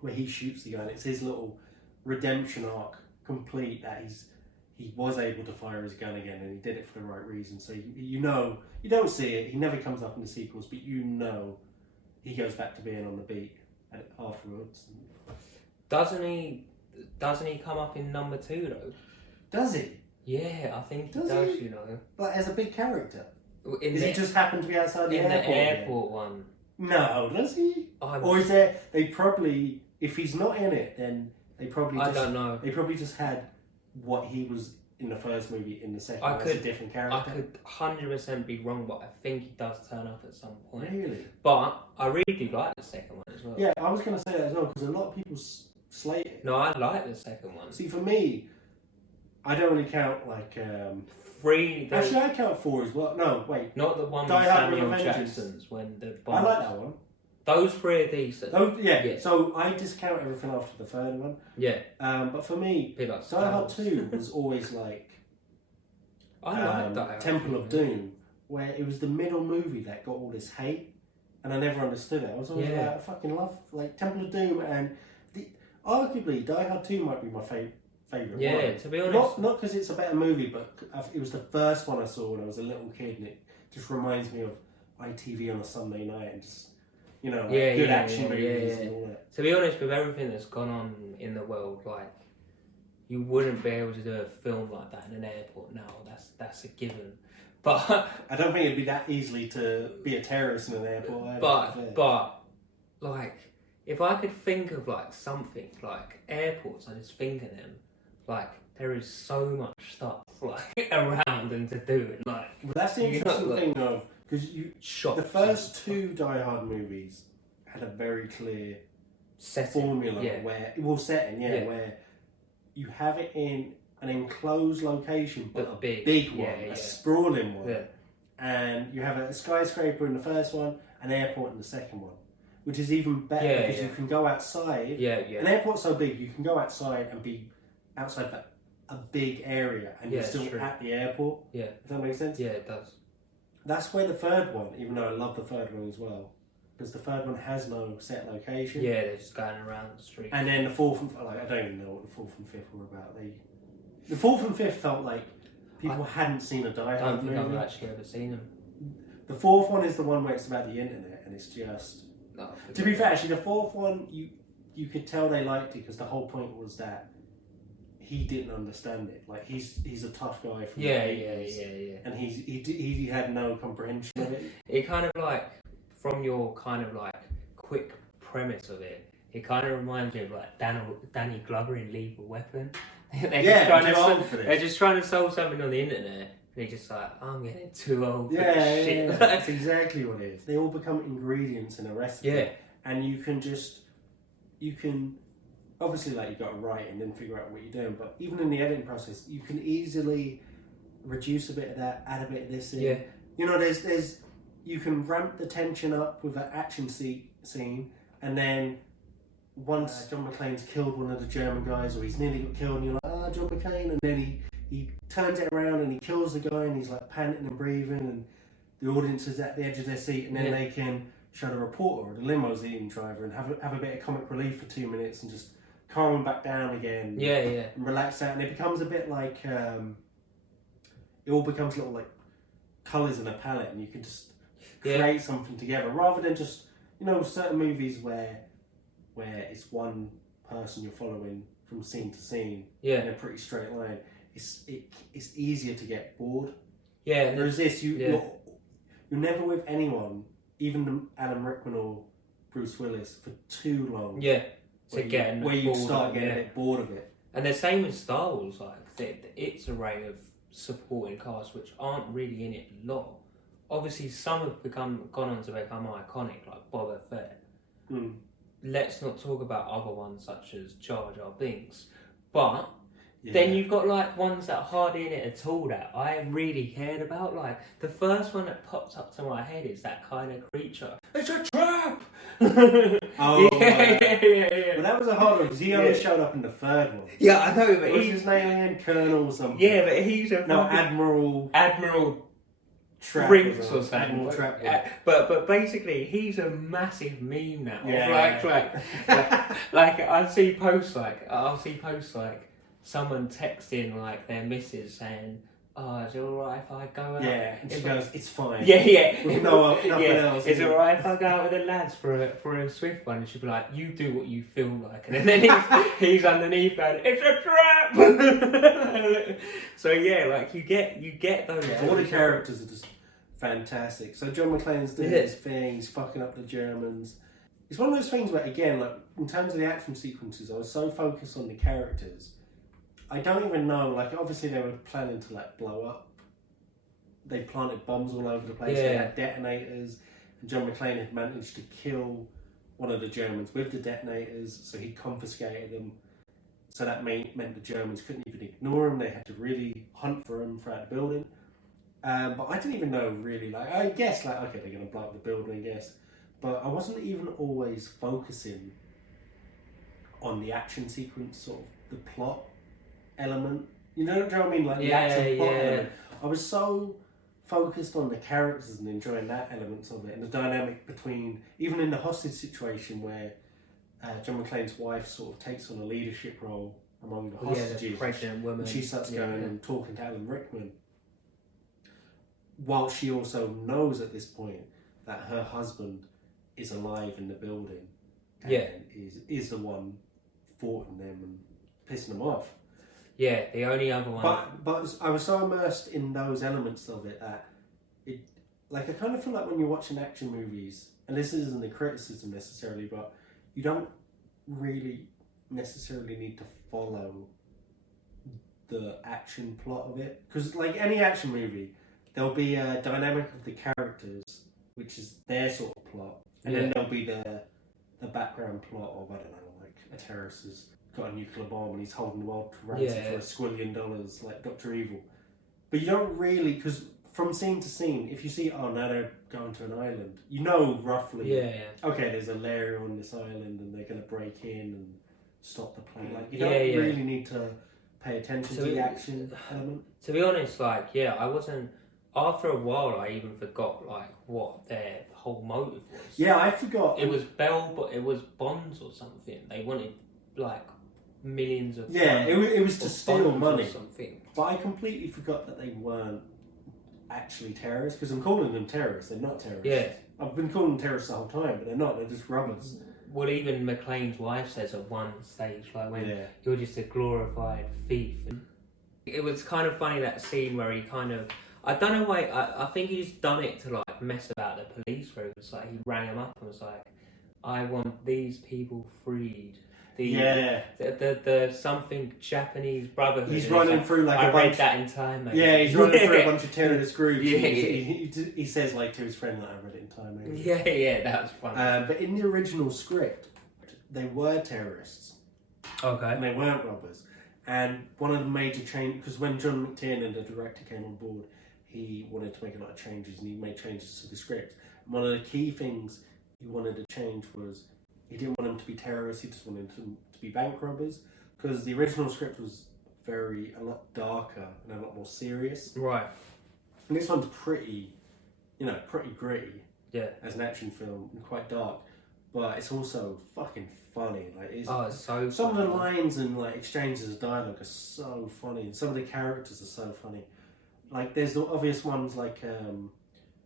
where he shoots the gun. It's his little redemption arc complete, that he was able to fire his gun again, and he did it for the right reason. So you don't see it. He never comes up in the sequels, but he goes back to being on the beat afterwards. Doesn't he come up in number 2 though? Does he? Yeah, I think he does. Like, as a big character. Does he just happen to be outside the airport? In the airport one. No, does he? Or is there? They probably, if he's not in it, then they probably. I don't know. They probably just had what he was in the first movie in the second as a different character. I could 100% be wrong, but I think he does turn up at some point. Really? But I really do like the second one as well. Yeah, I was going to say that as well, because a lot of people slate it. No, I like the second one. See, for me, I don't really count, like, 3. Actually, I count 4 as well. No, wait. Not the one with Samuel Jackson's when the bomb. I like that one. Those 3 are decent. So I discount everything after the third one. Yeah. But for me, Die Hard 2 was always like Temple of Doom, where it was the middle movie that got all this hate, and I never understood it. I was always like, I fucking love, like, Temple of Doom, and arguably Die Hard 2 might be my favourite one. Yeah, to be honest. Not because it's a better movie, but it was the first one I saw when I was a little kid, and it just reminds me of ITV on a Sunday night, and just, good action movies and all that. To be honest, with everything that's gone on in the world, like, you wouldn't be able to do a film like that in an airport now. That's a given. But I don't think it'd be that easily to be a terrorist in an airport either. But like, if I could think of, like, something like airports, I just think of them. Like, there is so much stuff, like, around and to do. And, like, well, that's the interesting thing of, because the first 2 Die Hard movies had a very clear formula where where you have it in an enclosed location, but a big one, a sprawling one, and you have a skyscraper in the first one, an airport in the second one, which is even better because you can go outside. An airport's so big, you can go outside and be outside for a big area, and you're still at the airport. Yeah, does that make sense? Yeah, it does. That's where the third one, even though I love the third one as well, because the third one has no set location. Yeah, they're just going around the street. And then the fourth and I don't even know what the fourth and fifth were about. The fourth and fifth felt like people hadn't seen a Die I Hard don't think movie. I've actually ever seen them. The fourth one is the one where it's about the internet, and it's just. No, To be fair, actually, the fourth one you could tell they liked it because the whole point was that he didn't understand it. Like he's a tough guy from the 80s, and he had no comprehension of it. It kind of like, from your kind of like quick premise of it, it kind of reminds me of like Danny Glover in Lethal Weapon. They're just trying to solve something on the internet. And he's just like, I'm getting too old for this shit. Yeah, that's exactly what it is. They all become ingredients in a recipe. Yeah. And you can obviously, like, you've got to write and then figure out what you're doing, but even in the editing process, you can easily reduce a bit of that, add a bit of this in. Yeah. You know, there's you can ramp the tension up with an action scene, and then once John McClane's killed one of the German guys, or he's nearly got killed, and you're like, ah, John McClane, and then he turns it around and he kills the guy, and he's like panting and breathing, and the audience is at the edge of their seat, and then they can show the reporter or the limousine driver and have a bit of comic relief for 2 minutes and just calm them back down again. And relax out, and it becomes a bit like it all becomes little like colours in a palette, and you can just create something together rather than just, you know, certain movies where it's one person you're following from scene to scene in a pretty straight line. It's easier to get bored. Yeah. Whereas this, you're never with anyone, even Alan Rickman or Bruce Willis, for too long. Yeah. Where you start getting a bit bored of it. And the same with Star Wars, like its array of supporting cast which aren't really in it a lot. Obviously, some have gone on to become iconic, like Boba Fett. Let's not talk about other ones such as Jar Jar Binks, but then you've got like ones that are hardly in it at all that I really cared about. Like the first one that popped up to my head is that kind of creature. It's a trap. Well, that was a hard one because he only showed up in the third one. Yeah, I know, but what's his name again? Colonel or something. Yeah, but he's Admiral Trap Brinks or something. Admiral Trap. But basically, he's a massive meme now. Yeah. Like I'll see posts like someone texting like their missus saying, "Oh, is it alright if I go out?" Yeah, and she goes, "It's fine." Yeah. With nothing else. Is it alright if I go out with the lads for a swift one? And she'll be like, "You do what you feel like," and then he's underneath going, "It's a trap." So yeah, like you get those. Yeah, all the characters are just fantastic. So John McClane's doing his thing. He's fucking up the Germans. It's one of those things where, again, like in terms of the action sequences, I was so focused on the characters. I don't even know, like, obviously they were planning to, like, blow up. They planted bombs all over the place. They had detonators. And John McClane had managed to kill one of the Germans with the detonators, so he confiscated them. So that meant the Germans couldn't even ignore him. They had to really hunt for him throughout the building. But I didn't even know, really, like, I guess, like, okay, they're going to blow up the building, I guess. But I wasn't even always focusing on the action sequence, sort of the plot element. You know what I mean? Like the actual plot element. I was so focused on the characters and enjoying that elements of it, and the dynamic between, even in the hostage situation where John McClane's wife sort of takes on a leadership role among the hostages. The pregnant woman. And she starts going and talking to Alan Rickman, while she also knows at this point that her husband is alive in the building and is the one thwarting them and pissing them off. Yeah, the only other one. But I was so immersed in those elements of it that it, like, I kind of feel like when you're watching action movies, and this isn't a criticism necessarily, but you don't really necessarily need to follow the action plot of it, because like any action movie, there'll be a dynamic of the characters, which is their sort of plot, and then there'll be the background plot of, I don't know, like a terrorist has got a nuclear bomb and he's holding the world to ransom for $1 squillion, like Dr. Evil. But you don't really, because from scene to scene, if you see, oh, now they're going to an island, you know roughly, okay, there's a lair on this island and they're going to break in and stop the plane. Like, you don't really need to pay attention to the action element. To be honest, like, I after a while, I even forgot like what their whole motive was. Yeah, I forgot. It was but it was bonds or something. They wanted like millions of it was to steal money. or something. But I completely forgot that they weren't actually terrorists, because I'm calling them terrorists. They're not terrorists. Yeah. I've been calling them terrorists the whole time, but they're not. They're just robbers. Well, even McClane's wife says at one stage, like when you're just a glorified thief. It was kind of funny, that scene where he kind of, I don't know why, I think he's done it to like mess about the police, where it was like he rang them up and was like, I want these people freed. The something Japanese Brotherhood. He's running through like I a read bunch. that in time. Maybe. Yeah, he's running through a bunch of terrorist groups. Yeah, he says like to his friend that I read it in time. Maybe. Yeah, that was funny. But in the original script, they were terrorists. Okay. And they weren't robbers. And one of the major changes, because when John McTiernan, the director, came on board, he wanted to make a lot of changes, and he made changes to the script. And one of the key things he wanted to change was he didn't want them to be terrorists, he just wanted them to be bank robbers, because the original script was a lot darker and a lot more serious. Right. And this one's pretty gritty. Yeah. As an action film, and quite dark, but it's also fucking funny. Like, it's so some funny. of the lines and like exchanges of dialogue are so funny, and some of the characters are so funny. Like, there's the obvious ones like the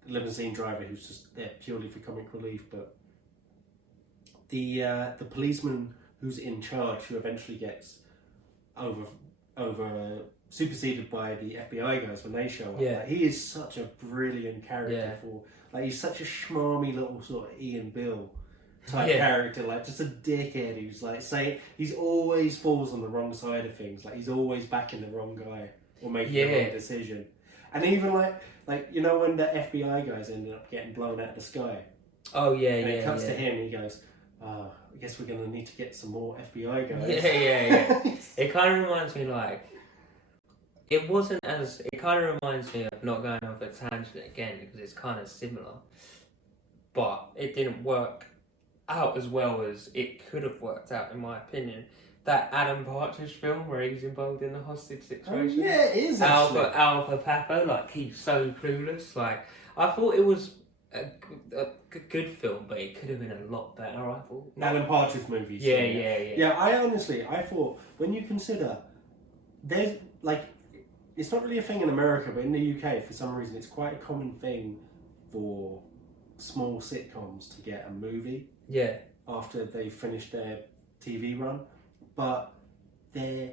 limousine driver who's just there purely for comic relief, but the policeman who's in charge, who eventually gets over superseded by the FBI guys when they show up. Yeah. Like, he is such a brilliant character he's such a schmarmy little sort of Ian Bill type character, like just a dickhead who's like he's always falls on the wrong side of things. Like, he's always backing the wrong guy or making the wrong decision. And even like you know when the FBI guys ended up getting blown out of the sky. Oh yeah, and it cuts to him and he goes, I guess we're gonna need to get some more FBI guys. Yeah. It kind of reminds me like, it kind of reminds me of, not going off a tangent again because it's kind of similar, but it didn't work out as well as it could have worked out, in my opinion. That Adam Partridge film where he's involved in the hostage situation. Oh, yeah, it is actually. Alpha Papa, like, he's so clueless. Like, I thought it was a good film, but it could have been a lot better, I thought. Alan Partridge movies. Yeah. Yeah, I thought, when you consider, there's, like, it's not really a thing in America, but in the UK, for some reason, it's quite a common thing for small sitcoms to get a movie after they finish their TV run. But they're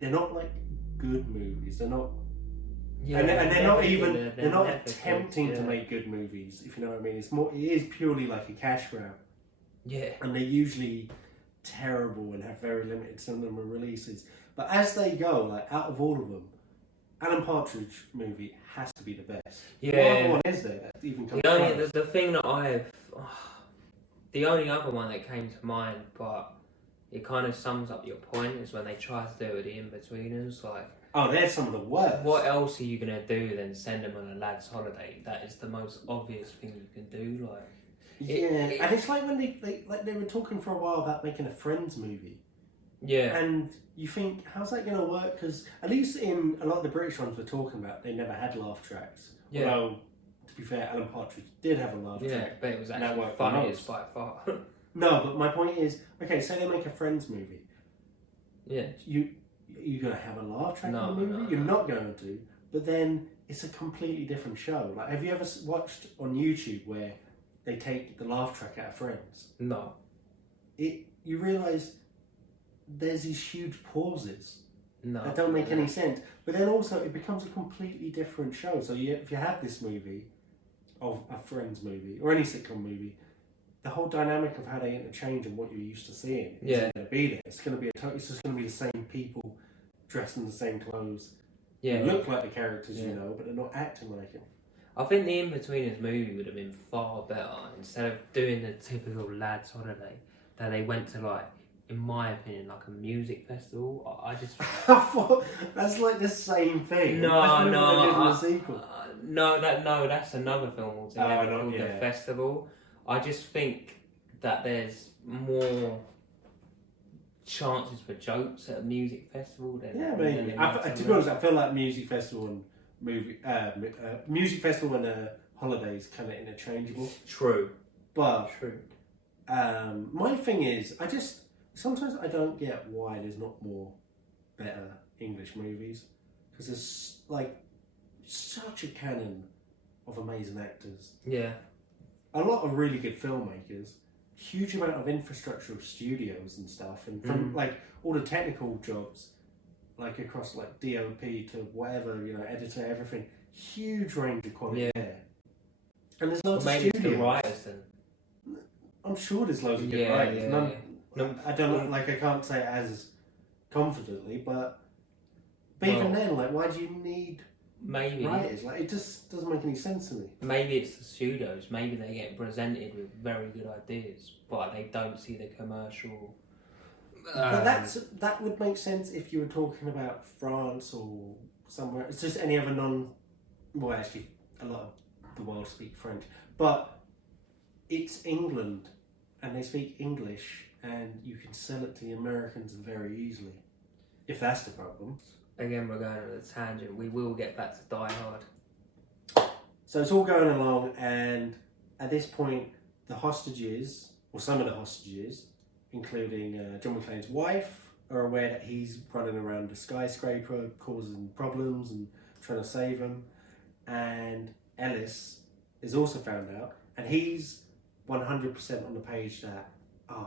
not like good movies. They're not, and they're not even they're not attempting to make good movies. If you know what I mean, it is purely like a cash grab. Yeah, and they're usually terrible and have very limited cinema releases. But as they go, like, out of all of them, Alan Partridge movie has to be the best. Yeah. What other one is there that even comes close? The thing that the only other one that came to mind, but it kind of sums up your point, is when they try to do it with the In-Betweeners. Like, oh, they're some of the worst. What else are you going to do than send them on a lad's holiday? That is the most obvious thing you can do. Like, and it's like when they were talking for a while about making a Friends movie. Yeah. And you think, how's that going to work? Because at least in a lot of the British ones we're talking about, they never had laugh tracks. Yeah. Although, to be fair, Alan Partridge did have a laugh track. Yeah, but it was actually funny as by far. No, but my point is, okay, say they make a Friends movie. Yeah. You're going to have a laugh track in the movie? No. You're not going to. But then it's a completely different show. Like, have you ever watched on YouTube where they take the laugh track out of Friends? No. You realise there's these huge pauses that don't make any sense. But then also it becomes a completely different show. So if you have this movie, of a Friends movie, or any sitcom movie, the whole dynamic of how they interchange and what you're used to seeing isn't going to be there. It's going to be it's just going to be the same people dressed in the same clothes. They look like the characters, you know, but they're not acting like it. I think the In-Betweeners movie would have been far better instead of doing the typical lads holiday that they went to, like, in my opinion, like a music festival. I just that's like the same thing. That's another film altogether called The Festival. I just think that there's more chances for jokes at a music festival than maybe. To be honest, I feel like music festival and music festival and a holiday is kind of interchangeable. True. But True. my thing is, sometimes I don't get why there's not more better English movies, because there's like such a canon of amazing actors. Yeah. A lot of really good filmmakers, huge amount of infrastructure of studios and stuff, and from like all the technical jobs, like across like DOP to whatever, editor, everything, huge range of quality there. And there's lots of Maybe studios. it's the writers then. I'm sure there's loads of good Yeah, writers. yeah, None, I don't I can't say it as confidently, but even then, like, why do you need maybe writers? Like, it just doesn't make any sense to me. Maybe it's the studios. Maybe they get presented with very good ideas, but they don't see the commercial. But that would make sense if you were talking about France or somewhere. It's just any other well, actually, a lot of the world speak French, but it's England, and they speak English, and you can sell it to the Americans very easily, if that's the problem. Again, we're going on a tangent. We will get back to Die Hard. So it's all going along, and at this point, the hostages, or some of the hostages, including John McClane's wife, are aware that he's running around a skyscraper causing problems and trying to save them. And Ellis is also found out, and he's 100% on the page that,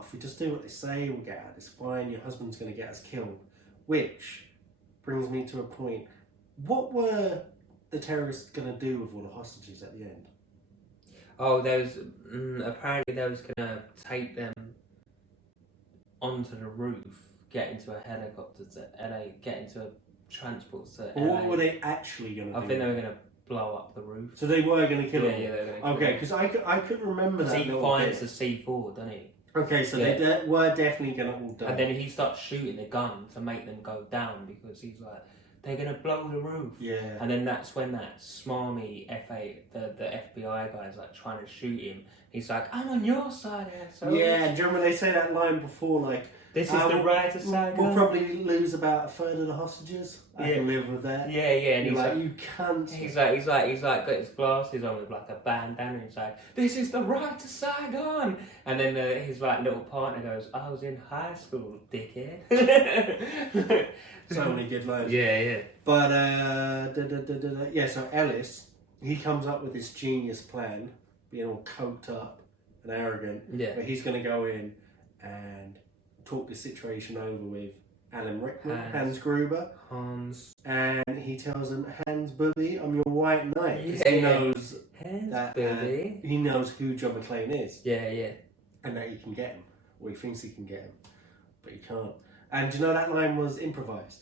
if we just do what they say, we'll get out of this fine, your husband's going to get us killed. Which brings me to a point. What were the terrorists going to do with all the hostages at the end? Oh, apparently they was going to take them onto the roof, get into a helicopter to LA, get into a transport to LA. What were they actually going to do? I think they were going to blow up the roof. So they were going to kill him? Yeah, they were going to Okay, because I couldn't remember that. He finds the C4, doesn't he? Okay, so they were definitely going to all die. And then he starts shooting the gun to make them go down, because he's like, they're going to blow the roof. Yeah. And then that's when that smarmy the FBI guy's like trying to shoot him. He's like, I'm on your side, asshole. Yeah, do you remember they say that line before, like, this is the right side. We'll probably lose about a third of the hostages. I can live with that. Yeah, and he's like, you can't. He's like, got his glasses on with like a bandana. He's like, this is the right to Saigon. And then his like little partner goes, I was in high school, dickhead. So many good lines. Yeah. But so Ellis, he comes up with this genius plan, being all coked up and arrogant. Yeah. But he's going to go in and talk the situation over with Alan Rickman, Hans Gruber. And he tells him, Hans Booby, I'm your white knight. Because he knows that he knows who John McClane is. Yeah. And that he can get him. Or he thinks he can get him. But he can't. And do you know that line was improvised?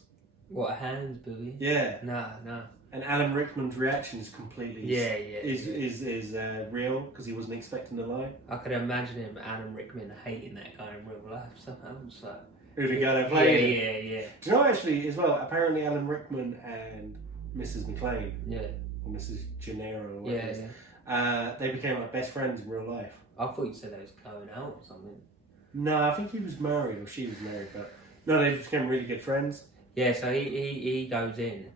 What, Hans Booby? Yeah. No. And Alan Rickman's reaction is completely is real, because he wasn't expecting the line. I could imagine him, Alan Rickman, hating that guy in real life somehow. So. Who the guy that played him? Yeah. Do you know actually as well? Apparently Alan Rickman and Mrs. McClane, or Mrs. Gennaro, or whatever, they became like best friends in real life. I thought you said they was going out or something. No, I think he was married or she was married, but no, they became really good friends. Yeah, so he goes in,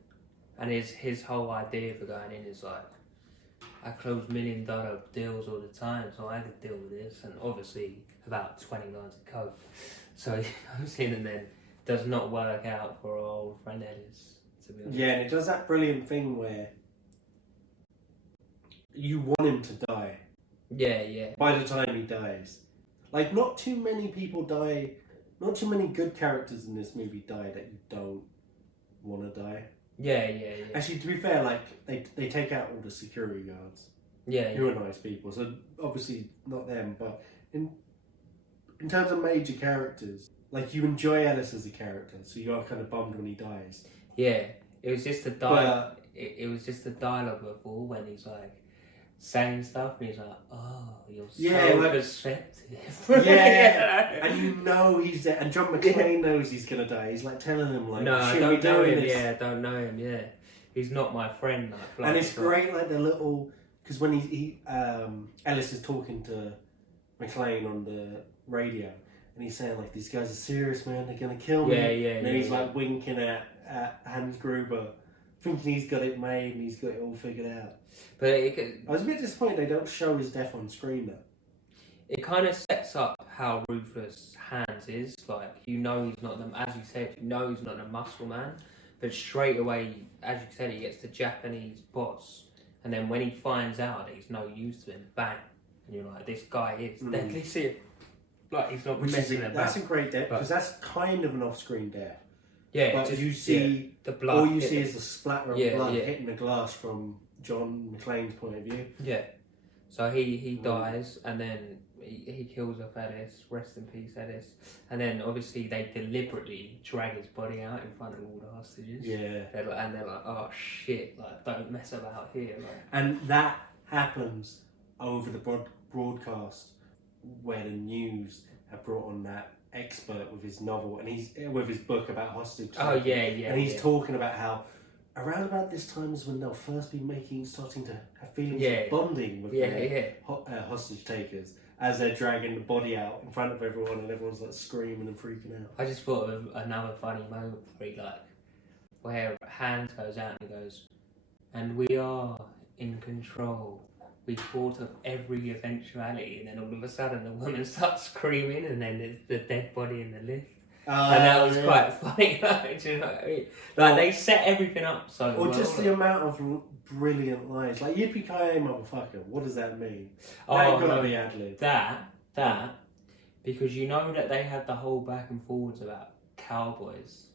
and his whole idea for going in is like, I close $1 million deals all the time, so I could deal with this, and obviously about 20 lines of coke. So he goes in and then does not work out for our old friend Ellis, to be honest. Yeah, and it does that brilliant thing where you want him to die. Yeah. By the time he dies. Like, not too many people die, not too many good characters in this movie die that you don't want to die. Yeah. Actually, to be fair, like, they take out all the security guards. Yeah. Who are nice people, so obviously not them, but in terms of major characters, like, you enjoy Ellis as a character, so you are kind of bummed when he dies. Yeah, it was just the dialogue. It was just the dialogue before when he's like saying stuff, and he's like, "Oh, you're so perceptive." Yeah, and you know he's there, and John McClane knows he's gonna die. He's like telling him, like, "No, should don't we know do him. this? Yeah, don't know him. Yeah, he's not my friend." Like, and it's great, like the little, because when he Ellis is talking to McClane on the radio, and he's saying, like, these guys are serious, man, they're gonna kill me. Yeah. And then he's like winking at Hans Gruber, thinking he's got it made and he's got it all figured out. But I was a bit disappointed they don't show his death on screen though. it kind of sets up how ruthless Hans is. Like, you know he's not the, as you said, you know he's not a muscle man. But straight away, as you said, he gets the Japanese boss. And then when he finds out that he's no use to him, bang. And you're like, this guy is deadly serious. Like, he's not messing about. That's a great death, because that's kind of an off-screen death. Yeah, but just, you see, the blood. all you see is the splatter of blood yeah. hitting the glass from John McClane's point of view. Yeah. So he dies, and then he kills off Ellis. Rest in peace, Ellis. And then obviously they deliberately drag his body out in front of all the hostages. Yeah. They're like, oh shit, like, don't mess about here. Like. And that happens over the broadcast where the news have brought on that expert with his novel and he's with his book about hostage taking. Oh yeah. And he's talking about how around about this time is when they'll first be starting to have feelings of bonding with hostage takers as they're dragging the body out in front of everyone and everyone's like screaming and freaking out. I just thought of another funny moment where Hans goes out and he goes, and we are in control. We thought of every eventuality, and then all of a sudden the woman starts screaming, and then there's the dead body in the lift. And that was quite funny. Like, do you know what I mean? Like, they set everything up so well. Or just the amount of brilliant lines. Like, yippee-ki-yay, motherfucker. What does that mean? That got to be ad-lib. That, because you know that they had the whole back and forwards about cowboys.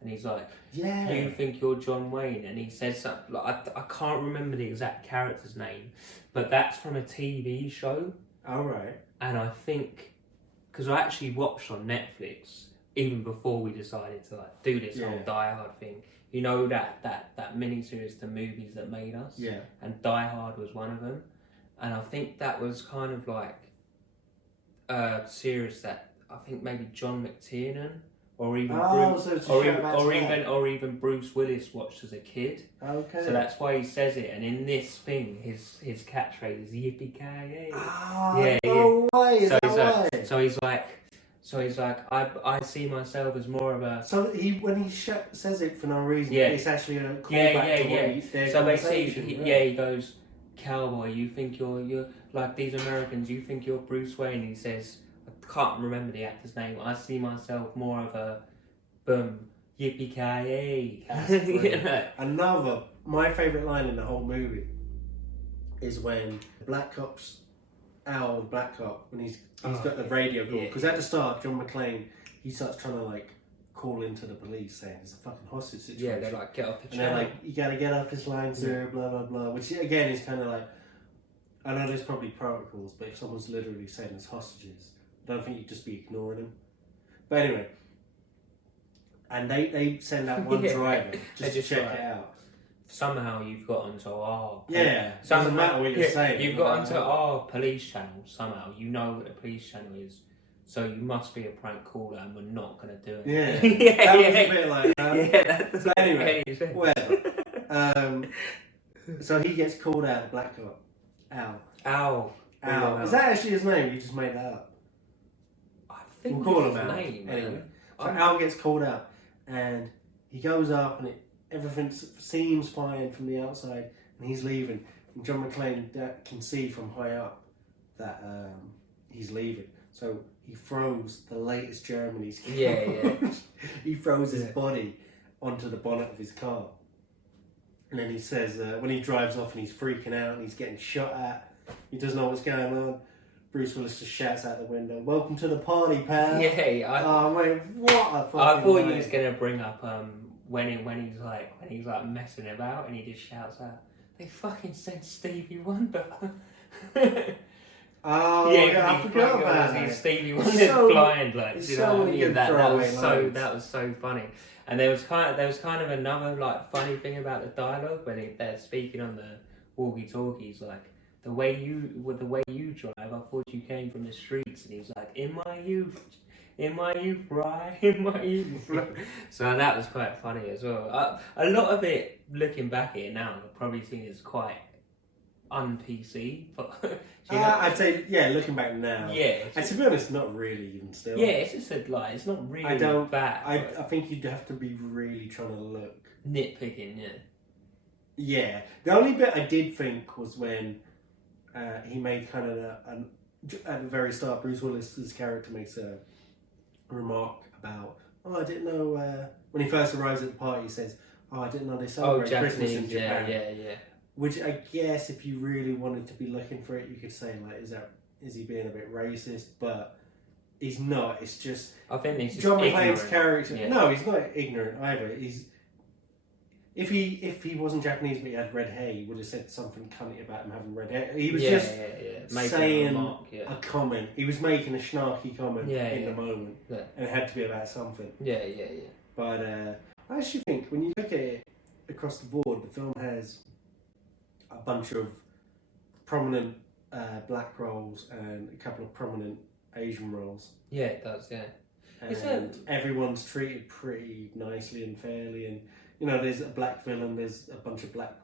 And he's like, you think you're John Wayne? And he says something, like, I can't remember the exact character's name, but that's from a TV show. Oh, right. And I think, because I actually watched on Netflix, even before we decided to like do this whole Die Hard thing, you know that miniseries, The Movies That Made Us? Yeah. And Die Hard was one of them. And I think that was kind of like a series that I think maybe John McTiernan or even even Bruce Willis watched as a kid. Okay. So that's why he says it. And in this thing, his catchphrase is yippee-ki-yay. So he's like, I see myself as more of a. So when he says it for no reason, it's actually a callback to their so conversation. basically, he goes, cowboy, you think you're like these Americans, you think you're Bruce Wayne. He says, I can't remember the actor's name. I see myself more of a boom, yippee-ki-yay. Another, my favourite line in the whole movie is when Black Cop's Al, the Black Cop, when he's got the radio call. Because at the start, John McClane, he starts trying to like call into the police saying it's a fucking hostage situation. Yeah, they're like, get off the channel. And they're like, you gotta get off this line, sir, blah, blah, blah. Which again is kind of like, I know there's probably protocols, but if someone's literally saying there's hostages, I don't think you'd just be ignoring them. But anyway, and they send out one driver just to check it out. Somehow you've got onto our... doesn't matter what you're saying. You've got onto our police channel somehow. You know what the police channel is. So you must be a prank caller and we're not going to do it. Yeah. That was a bit like that. That anyway, whatever. So he gets called out, the Black Cop. Al. Is that actually his name? You just made that up? I think we'll call him Al. Name, anyway. So Al gets called out and he goes up and everything seems fine from the outside and he's leaving. And John McClane can see from high up that he's leaving. So he throws the latest Germany's he throws his body onto the bonnet of his car. And then he says, when he drives off and he's freaking out and he's getting shot at, he doesn't know what's going on. Bruce Willis just shouts out the window, "Welcome to the party, pal." Yeah, oh mate, what a fucking I thought he was gonna bring up when he's like messing about and he just shouts out, "They fucking sent Stevie Wonder." I forgot about that. Stevie Wonder's blind, like, you know what I mean? That was so funny. And there was kind of another like funny thing about the dialogue when they're speaking on the walkie-talkies, like, the way you drive, I thought you came from the streets, and he's like, in my youth, right, in my youth. So that was quite funny as well. A lot of it, looking back at it now, I've probably seen it's quite un-PC, but I'd say, looking back now, and to be honest, not really even still. It's just it's not really bad. I think you'd have to be really trying to look nitpicking, Yeah. The only bit I did think was when he made kind of at the very start, Bruce Willis's character makes a remark about, I didn't know, when he first arrives at the party, he says, I didn't know they celebrate Christmas in Japan. Yeah. Which I guess if you really wanted to be looking for it, you could say, like, is he being a bit racist? But he's not. It's just... I think he's just John ignorant. McClane's character... Yeah. No, he's not ignorant either. If he wasn't Japanese but he had red hair, he would have said something cunty about him having red hair. He was just saying a comment. He was making a snarky comment in the moment. Yeah. And it had to be about something. Yeah. But I actually think when you look at it across the board, the film has a bunch of prominent black roles and a couple of prominent Asian roles. Yeah, it does, yeah. And everyone's treated pretty nicely and fairly, and there's a black villain, there's a bunch of black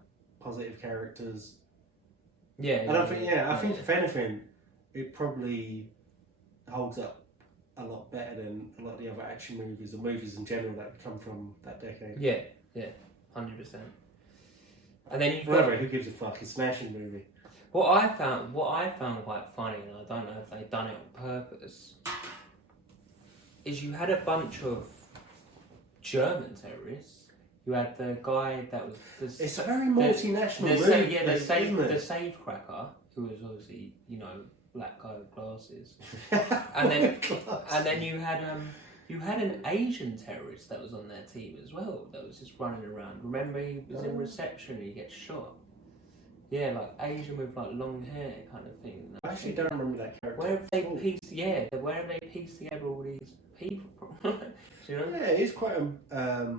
positive characters. Yeah. I think if anything, it probably holds up a lot better than a lot of the other action movies or movies in general that come from that decade. Yeah, 100%. And then who gives a fuck? It's a smashing movie. What I found quite funny, and I don't know if they've done it on purpose, is you had a bunch of German terrorists. You had the guy that was... It's a very multinational movie. The safecracker, who was obviously, black guy with glasses. and then you had an Asian terrorist that was on their team as well, that was just running around. Remember, he was in reception and he gets shot. Yeah, like Asian with like long hair kind of thing. I actually don't remember that character. Where have they pieced together all these people from? Do you know? Yeah, it's quite a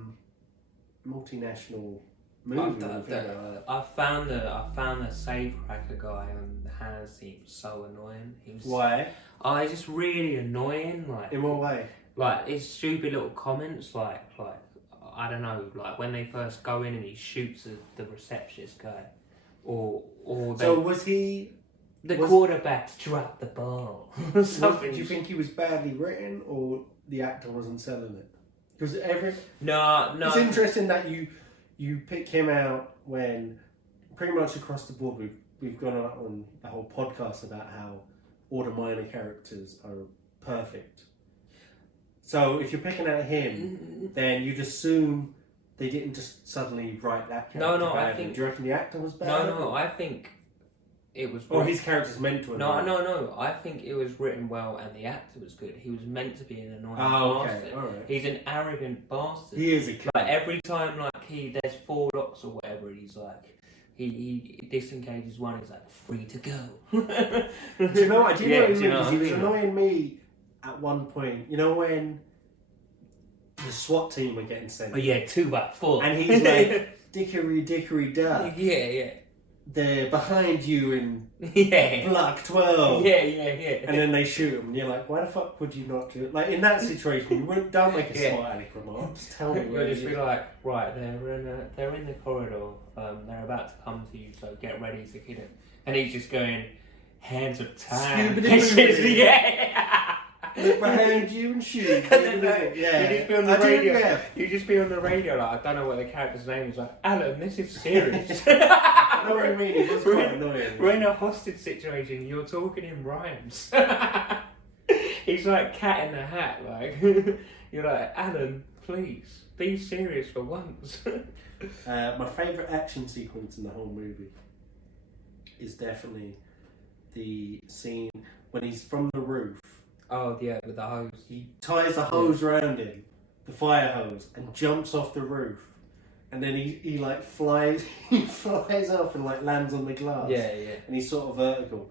multinational movie. I found the safecracker guy on the hands team so annoying. Why? He's just really annoying. Like, in what way? Like his stupid little comments, like I don't know, like when they first go in and he shoots the receptionist guy, or they, so was he? The quarterback dropped the ball. Something. Do you think he was badly written, or the actor wasn't selling it? Because no. It's interesting that you pick him out when pretty much across the board we've gone out on the whole podcast about how all the minor characters are perfect. So if you're picking out him, then you'd assume they didn't just suddenly write that character. No, badly. I think. Do you reckon the actor was bad? No, I think it was. Or his character's meant to. No. I think it was written well, and the actor was good. He was meant to be an annoying bastard. Okay, all right. He's an arrogant bastard. He is a kid. Like every time, there's 4 locks or whatever, he's like. He disengages one. He's like, free to go. Do you know what? He was annoying me at one point. You know when the SWAT team were getting sent? Oh yeah, 2x4. And he's like, dickory duck. Yeah. They're behind you in block 12. Yeah. And then they shoot him, and you're like, why the fuck would you not do it? Like in that situation, don't make a SWAT aleck remark. Just tell me where you'll just be like, right, they're in the corridor. They're about to come to you, so get ready to kill him. And he's just going, hands of time. Look behind you and shoot. You just be on the radio. You just be on the radio like, I don't know what the character's name is. Like, Alan, this is serious. I know what I mean. It was quite annoying. We're in a hostage situation. You're talking in rhymes. He's like Cat in the Hat. Like you're like, Alan, please be serious for once. My favourite action sequence in the whole movie is definitely the scene when he's from the roof. Oh yeah, with the hose. He ties the hose around him, the fire hose, and jumps off the roof. And then he like flies, off and like lands on the glass. Yeah. And he's sort of vertical.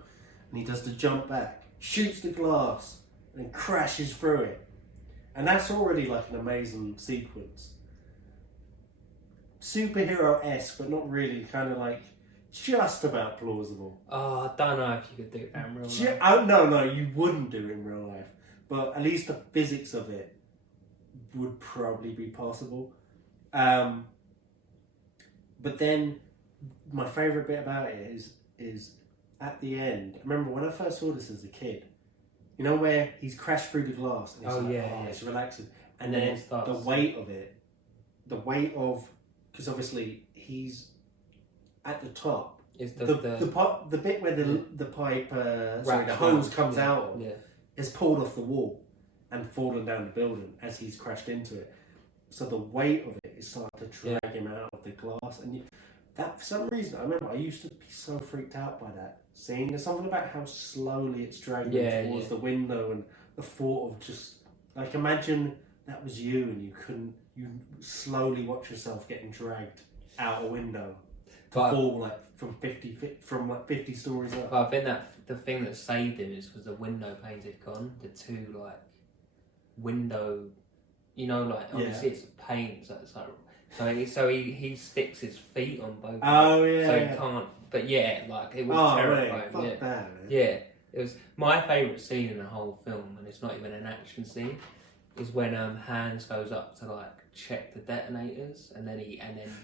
And he does the jump back, shoots the glass, and crashes through it. And that's already like an amazing sequence. Superhero-esque, but not really, kind of like just about plausible. Oh, I don't know if you could do that in real life. No, you wouldn't do it in real life. But at least the physics of it would probably be possible. But then, my favourite bit about it is at the end. I remember when I first saw this as a kid, you know where he's crashed through the glass and he's it's relaxing. And then the weight of it, because obviously he's at the top, Is the bit where the pipe, the hose comes out is pulled off the wall and fallen down the building as he's crashed into it. So the weight of it is starting to drag him out of the glass. And that, for some reason, I remember I used to be so freaked out by that scene. There's something about how slowly it's dragging towards the window, and the thought of just, like, imagine that was you and you slowly watch yourself getting dragged out a window to fall like from 50 stories up. But I think that the thing that saved him is because the window panes had gone. The two like window, like obviously it's panes. So it's like so he sticks his feet on both. Oh yeah. So he can't. But it was terrifying. Right. Fuck that, man. Yeah, it was my favourite scene in the whole film, and it's not even an action scene. Is when Hans goes up to like check the detonators, and then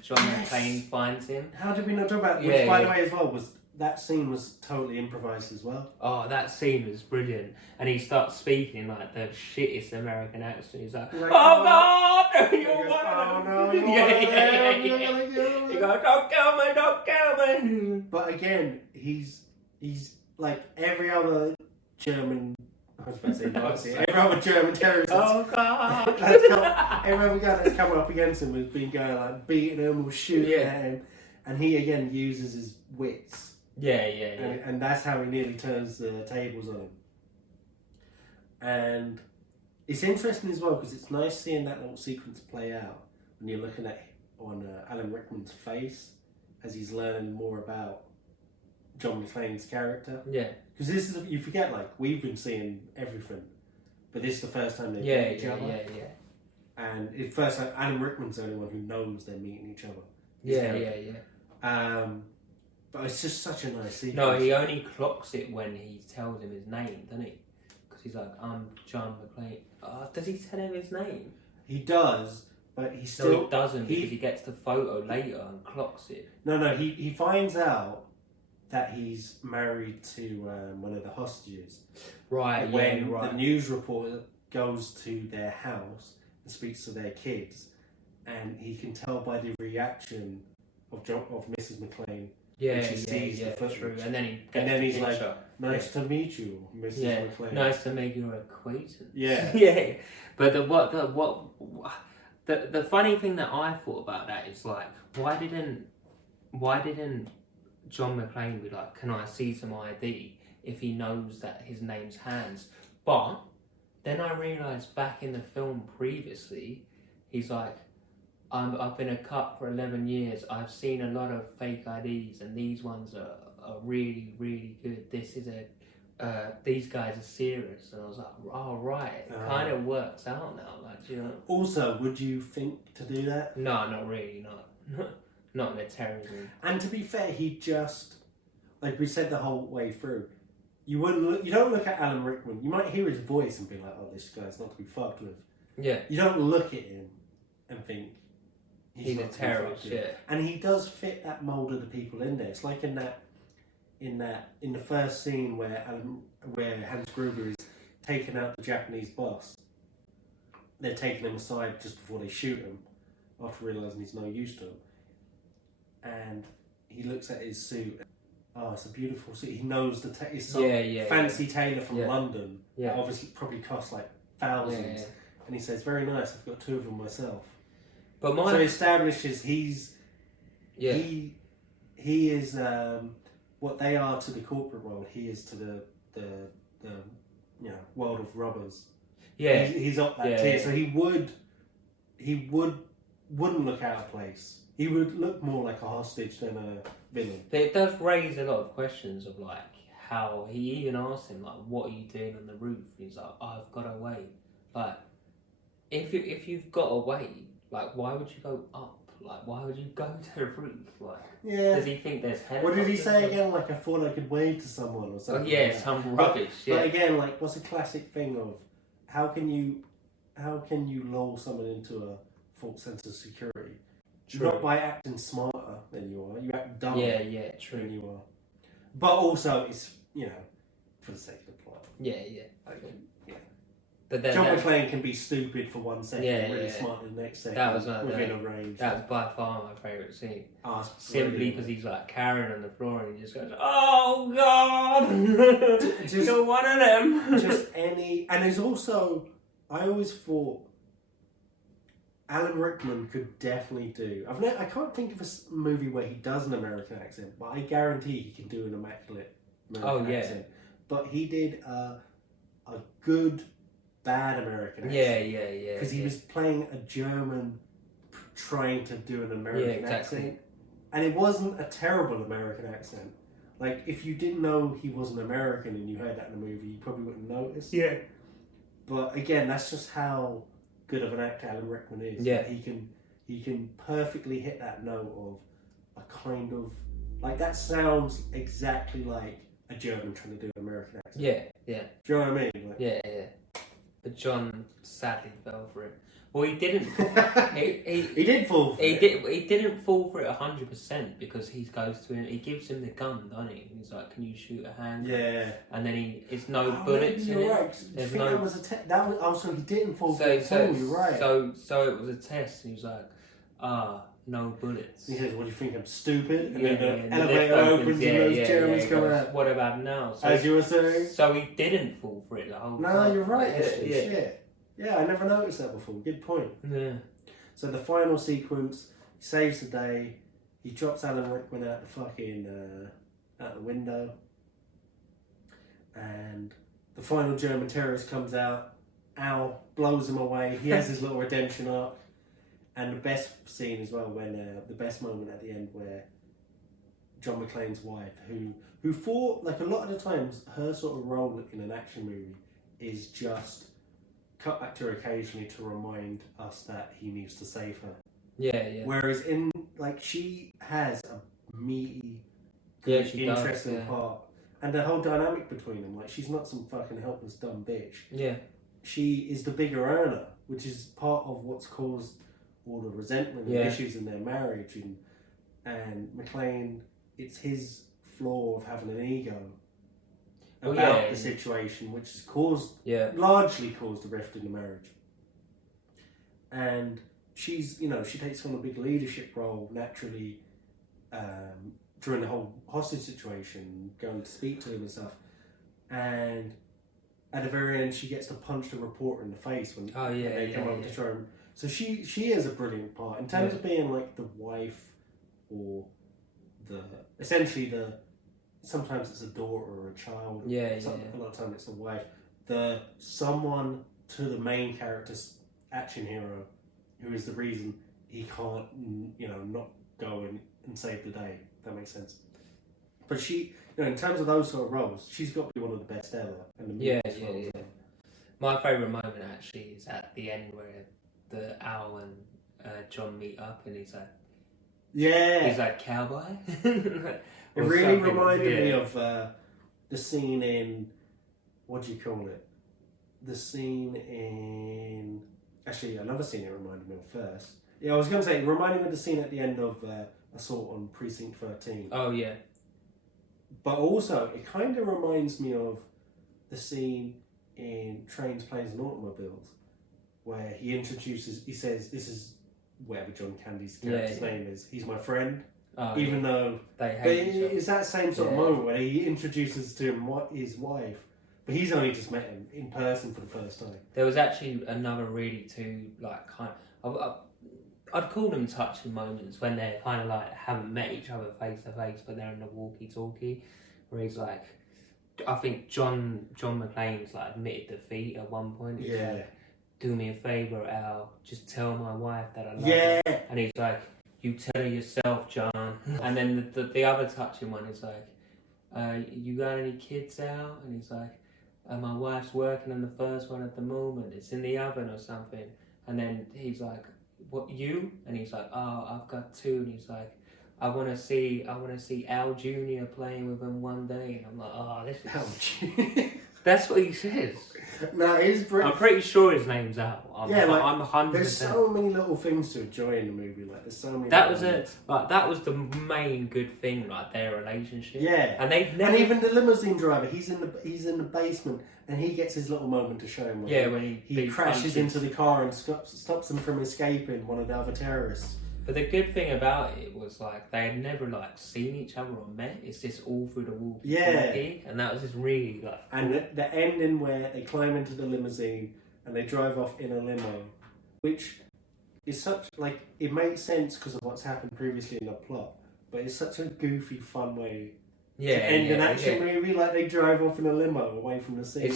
John McClane finds him. How did we not talk about? Which, by the way, as well, that scene was totally improvised as well. Oh, that scene was brilliant, and he starts speaking like the shittest American accent. He's like, "Oh God, you're one of them." Oh no, yeah. He goes, "Don't kill me." But again, he's like every other German. I was about to say Nazi. Every other German terrorist. Oh God! Every other guy that's come up against him has been going like beating him or shooting at him, and he again uses his wits. Yeah. And that's how he nearly turns the tables on him. And it's interesting as well because it's nice seeing that little sequence play out when you're looking at Alan Rickman's face as he's learning more about John McClane's character. Yeah. Because this is, you forget, like, we've been seeing everything, but this is the first time they meet each other. Yeah. And it's first time Alan Rickman's the only one who knows they're meeting each other. Yeah. But it's just such a nice sequence. No, he only clocks it when he tells him his name, doesn't he? Because he's like, I'm John McClane. Does he tell him his name? He does, but he still... No, he doesn't, because he gets the photo later and clocks it. No, he finds out that he's married to one of the hostages. Right, when the news reporter goes to their house and speaks to their kids, and he can tell by the reaction of Mrs. McClane when she sees the footage. True. And then he's like, "Nice to meet you, Mrs. McClane. Nice to make your acquaintance." Yeah, yeah. But the funny thing that I thought about that is like, why didn't John McClane be like, "Can I see some ID?" if he knows that his name's Hans? But then I realised back in the film previously, he's like, I've been a cop for 11 years. I've seen a lot of fake IDs, and these ones are really, really good. This is these guys are serious. And I was like, oh, right. It kind of works out now. Like, Also, would you think to do that? No, not really, not in the terrorism. And to be fair, he just, like we said the whole way through, you don't look at Alan Rickman. You might hear his voice and be like, oh, this guy's not to be fucked with. Yeah. You don't look at him and think he's a terrorist. Yeah. And he does fit that mold of the people in there. It's like in the first scene where Hans Gruber is taking out the Japanese boss. They're taking him aside just before they shoot him, after realising he's no use to him. And he looks at his suit. Oh, it's a beautiful suit. He knows it's some fancy tailor from London. Yeah. Obviously, probably cost like thousands. Yeah. And he says, "Very nice. I've got 2 of them myself." But so he establishes he is what they are to the corporate world. He is to the world of robbers. Yeah, he's up that tier. Yeah. So he wouldn't look out of place. He would look more like a hostage than a villain. But it does raise a lot of questions of like how he even asked him like, "What are you doing on the roof?" And he's like, "Oh, I've got away." Like, if you've got away, like, why would you go up? Like, why would you go to the roof? Like, does he think there's helicopters? What did he say again? Like, I thought I could wave to someone or something. Oh, yeah, some rubbish. But again, like, what's a classic thing of how can you lull someone into a false sense of security? True. Not by acting smarter than you are. You act dumber than you are. But also, it's, for the sake of the plot. Yeah. Okay. Yeah. But John McClane can be stupid for 1 second, and really smart the next second. That was within a range. That was by far my favourite scene. Simply because he's like carrying on the floor and he just goes, "Oh God, you're one of them." And there's also, I always thought Alan Rickman could definitely do. I can't think of a movie where he does an American accent, but I guarantee he can do an immaculate American accent. But he did a good, bad American accent. Yeah. Because he was playing a German trying to do an American accent. And it wasn't a terrible American accent. Like, if you didn't know he was an American and you heard that in the movie, you probably wouldn't notice. Yeah. But again, that's just how good of an actor Alan Rickman is. Yeah. He can perfectly hit that note of a kind of... Like, that sounds exactly like a German trying to do an American accent. Yeah. Do you know what I mean? Like, Yeah. But John sadly fell for it. Well, he didn't. He did fall for it. He didn't fall for it 100% because he goes to him. He gives him the gun, doesn't he? He's like, "Can you shoot a handgun?" Yeah. And then it's no bullets in you're it. right. There's that was a that was also he didn't fall for it. You're right. So it was a test. And he was like, no bullets. He says, "What do you think? I'm stupid?" And then the elevator opens and those Jeremy's come out. What about now? So as you were saying. So he didn't fall for it the whole time. No, you're right. Yeah. Shit. Yeah, I never noticed that before. Good point. Yeah. So the final sequence, he saves the day. He drops Alan Rickman out the fucking out the window, and the final German terrorist comes out. Al blows him away. He has his little redemption arc, and the best scene as well when the best moment at the end where John McClane's wife, who for like a lot of the times her sort of role in an action movie is just cut back to her occasionally to remind us that he needs to save her. Yeah. Whereas in like she has a meaty, interesting part, and the whole dynamic between them. Like she's not some fucking helpless dumb bitch. Yeah. She is the bigger earner, which is part of what's caused all the resentment and issues in their marriage. And McClane, it's his flaw of having an ego about the situation, which has largely caused a rift in the marriage. And she's, she takes on a big leadership role naturally during the whole hostage situation, going to speak to him and stuff. And at the very end, she gets to punch the reporter in the face when they come over to try him. So she is a brilliant part in terms of being like the wife or essentially sometimes it's a daughter or a child. A lot of times it's the wife. The someone to the main character's action hero, who is the reason he can't, not go and save the day. If that makes sense. But she, in terms of those sort of roles, she's got to be one of the best ever. And the My favourite moment actually is at the end where the Al and John meet up, and he's like cowboy. It really reminded me of the scene in, what do you call it? The scene in... Actually, another scene it reminded me of first. Yeah, I was going to say, it reminded me of the scene at the end of Assault on Precinct 13. Oh, yeah. But also, it kind of reminds me of the scene in Trains, Planes and Automobiles, where he says, this is whatever John Candy's character's name is, he's my friend. Even though they hate each other. It's that same sort of moment where he introduces to him his wife, but he's only just met him in person for the first time. There was actually another really I'd call them touching moments when they kind of like haven't met each other face to face, but they're in the walkie-talkie, where he's like, I think John McClane's like admitted defeat at one point. He's like, do me a favour, Al, just tell my wife that I love her. And he's like, you tell her yourself, John. And then the other touching one is like, you got any kids out? And he's like, my wife's working on the first one at the moment. It's in the oven or something. And then he's like, what, you? And he's like, oh, I've got two. And he's like, I want to see Al Jr. playing with him one day. And I'm like, oh, this is... Al Jr. That's what he says. No, it's I'm pretty sure his name's out. I'm 100%. There's so many little things to enjoy in the movie. Like there's so many. That was that was the main good thing, like their relationship. Yeah, and they never. And even the limousine driver, he's in the basement, and he gets his little moment to show him. When he crashes into the car and stops him from escaping one of the other terrorists. But the good thing about it was like they had never like seen each other or met. It's just all through the wall. Yeah, and that was just really like. And the ending where they climb into the limousine and they drive off in a limo, which is such like it makes sense because of what's happened previously in the plot. But it's such a goofy, fun way to end an action movie. Like they drive off in a limo away from the scene.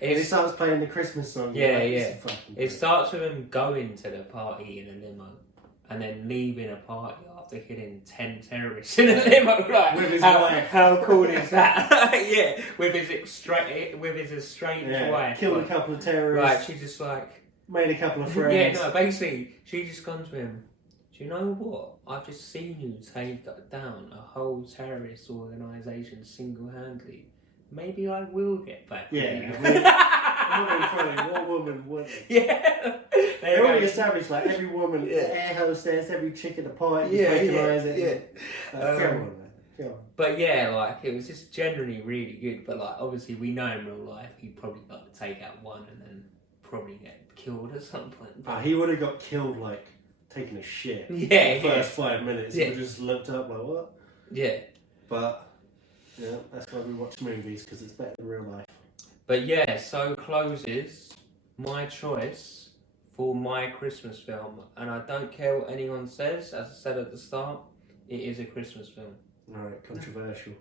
It starts playing the Christmas song. It starts with him going to the party in a limo. And then leaving a party after killing 10 terrorists in a limo, right? With his wife. How cool is that? Yeah, with his estranged wife. Killed a couple of terrorists. Right, she's just like... Made a couple of friends. Yeah, no, basically, she just gone to him. Do you know what? I've just seen you take down a whole terrorist organisation single-handedly. Maybe I will get back with you. What woman wouldn't? Yeah. They already established like every woman, the air hostess, every chick at the party recognise it. Come on, man. Come on. But yeah, like it was just generally really good. But like obviously we know in real life he'd probably like to take out one and then probably get killed at some point. But he would have got killed like taking a shit. Yeah. In the first 5 minutes. He would just looked up like what? Yeah. But yeah, that's why we watch movies because it's better than real life. But yeah, so closes my choice for my Christmas film. And I don't care what anyone says, as I said at the start, it is a Christmas film. Alright, controversial.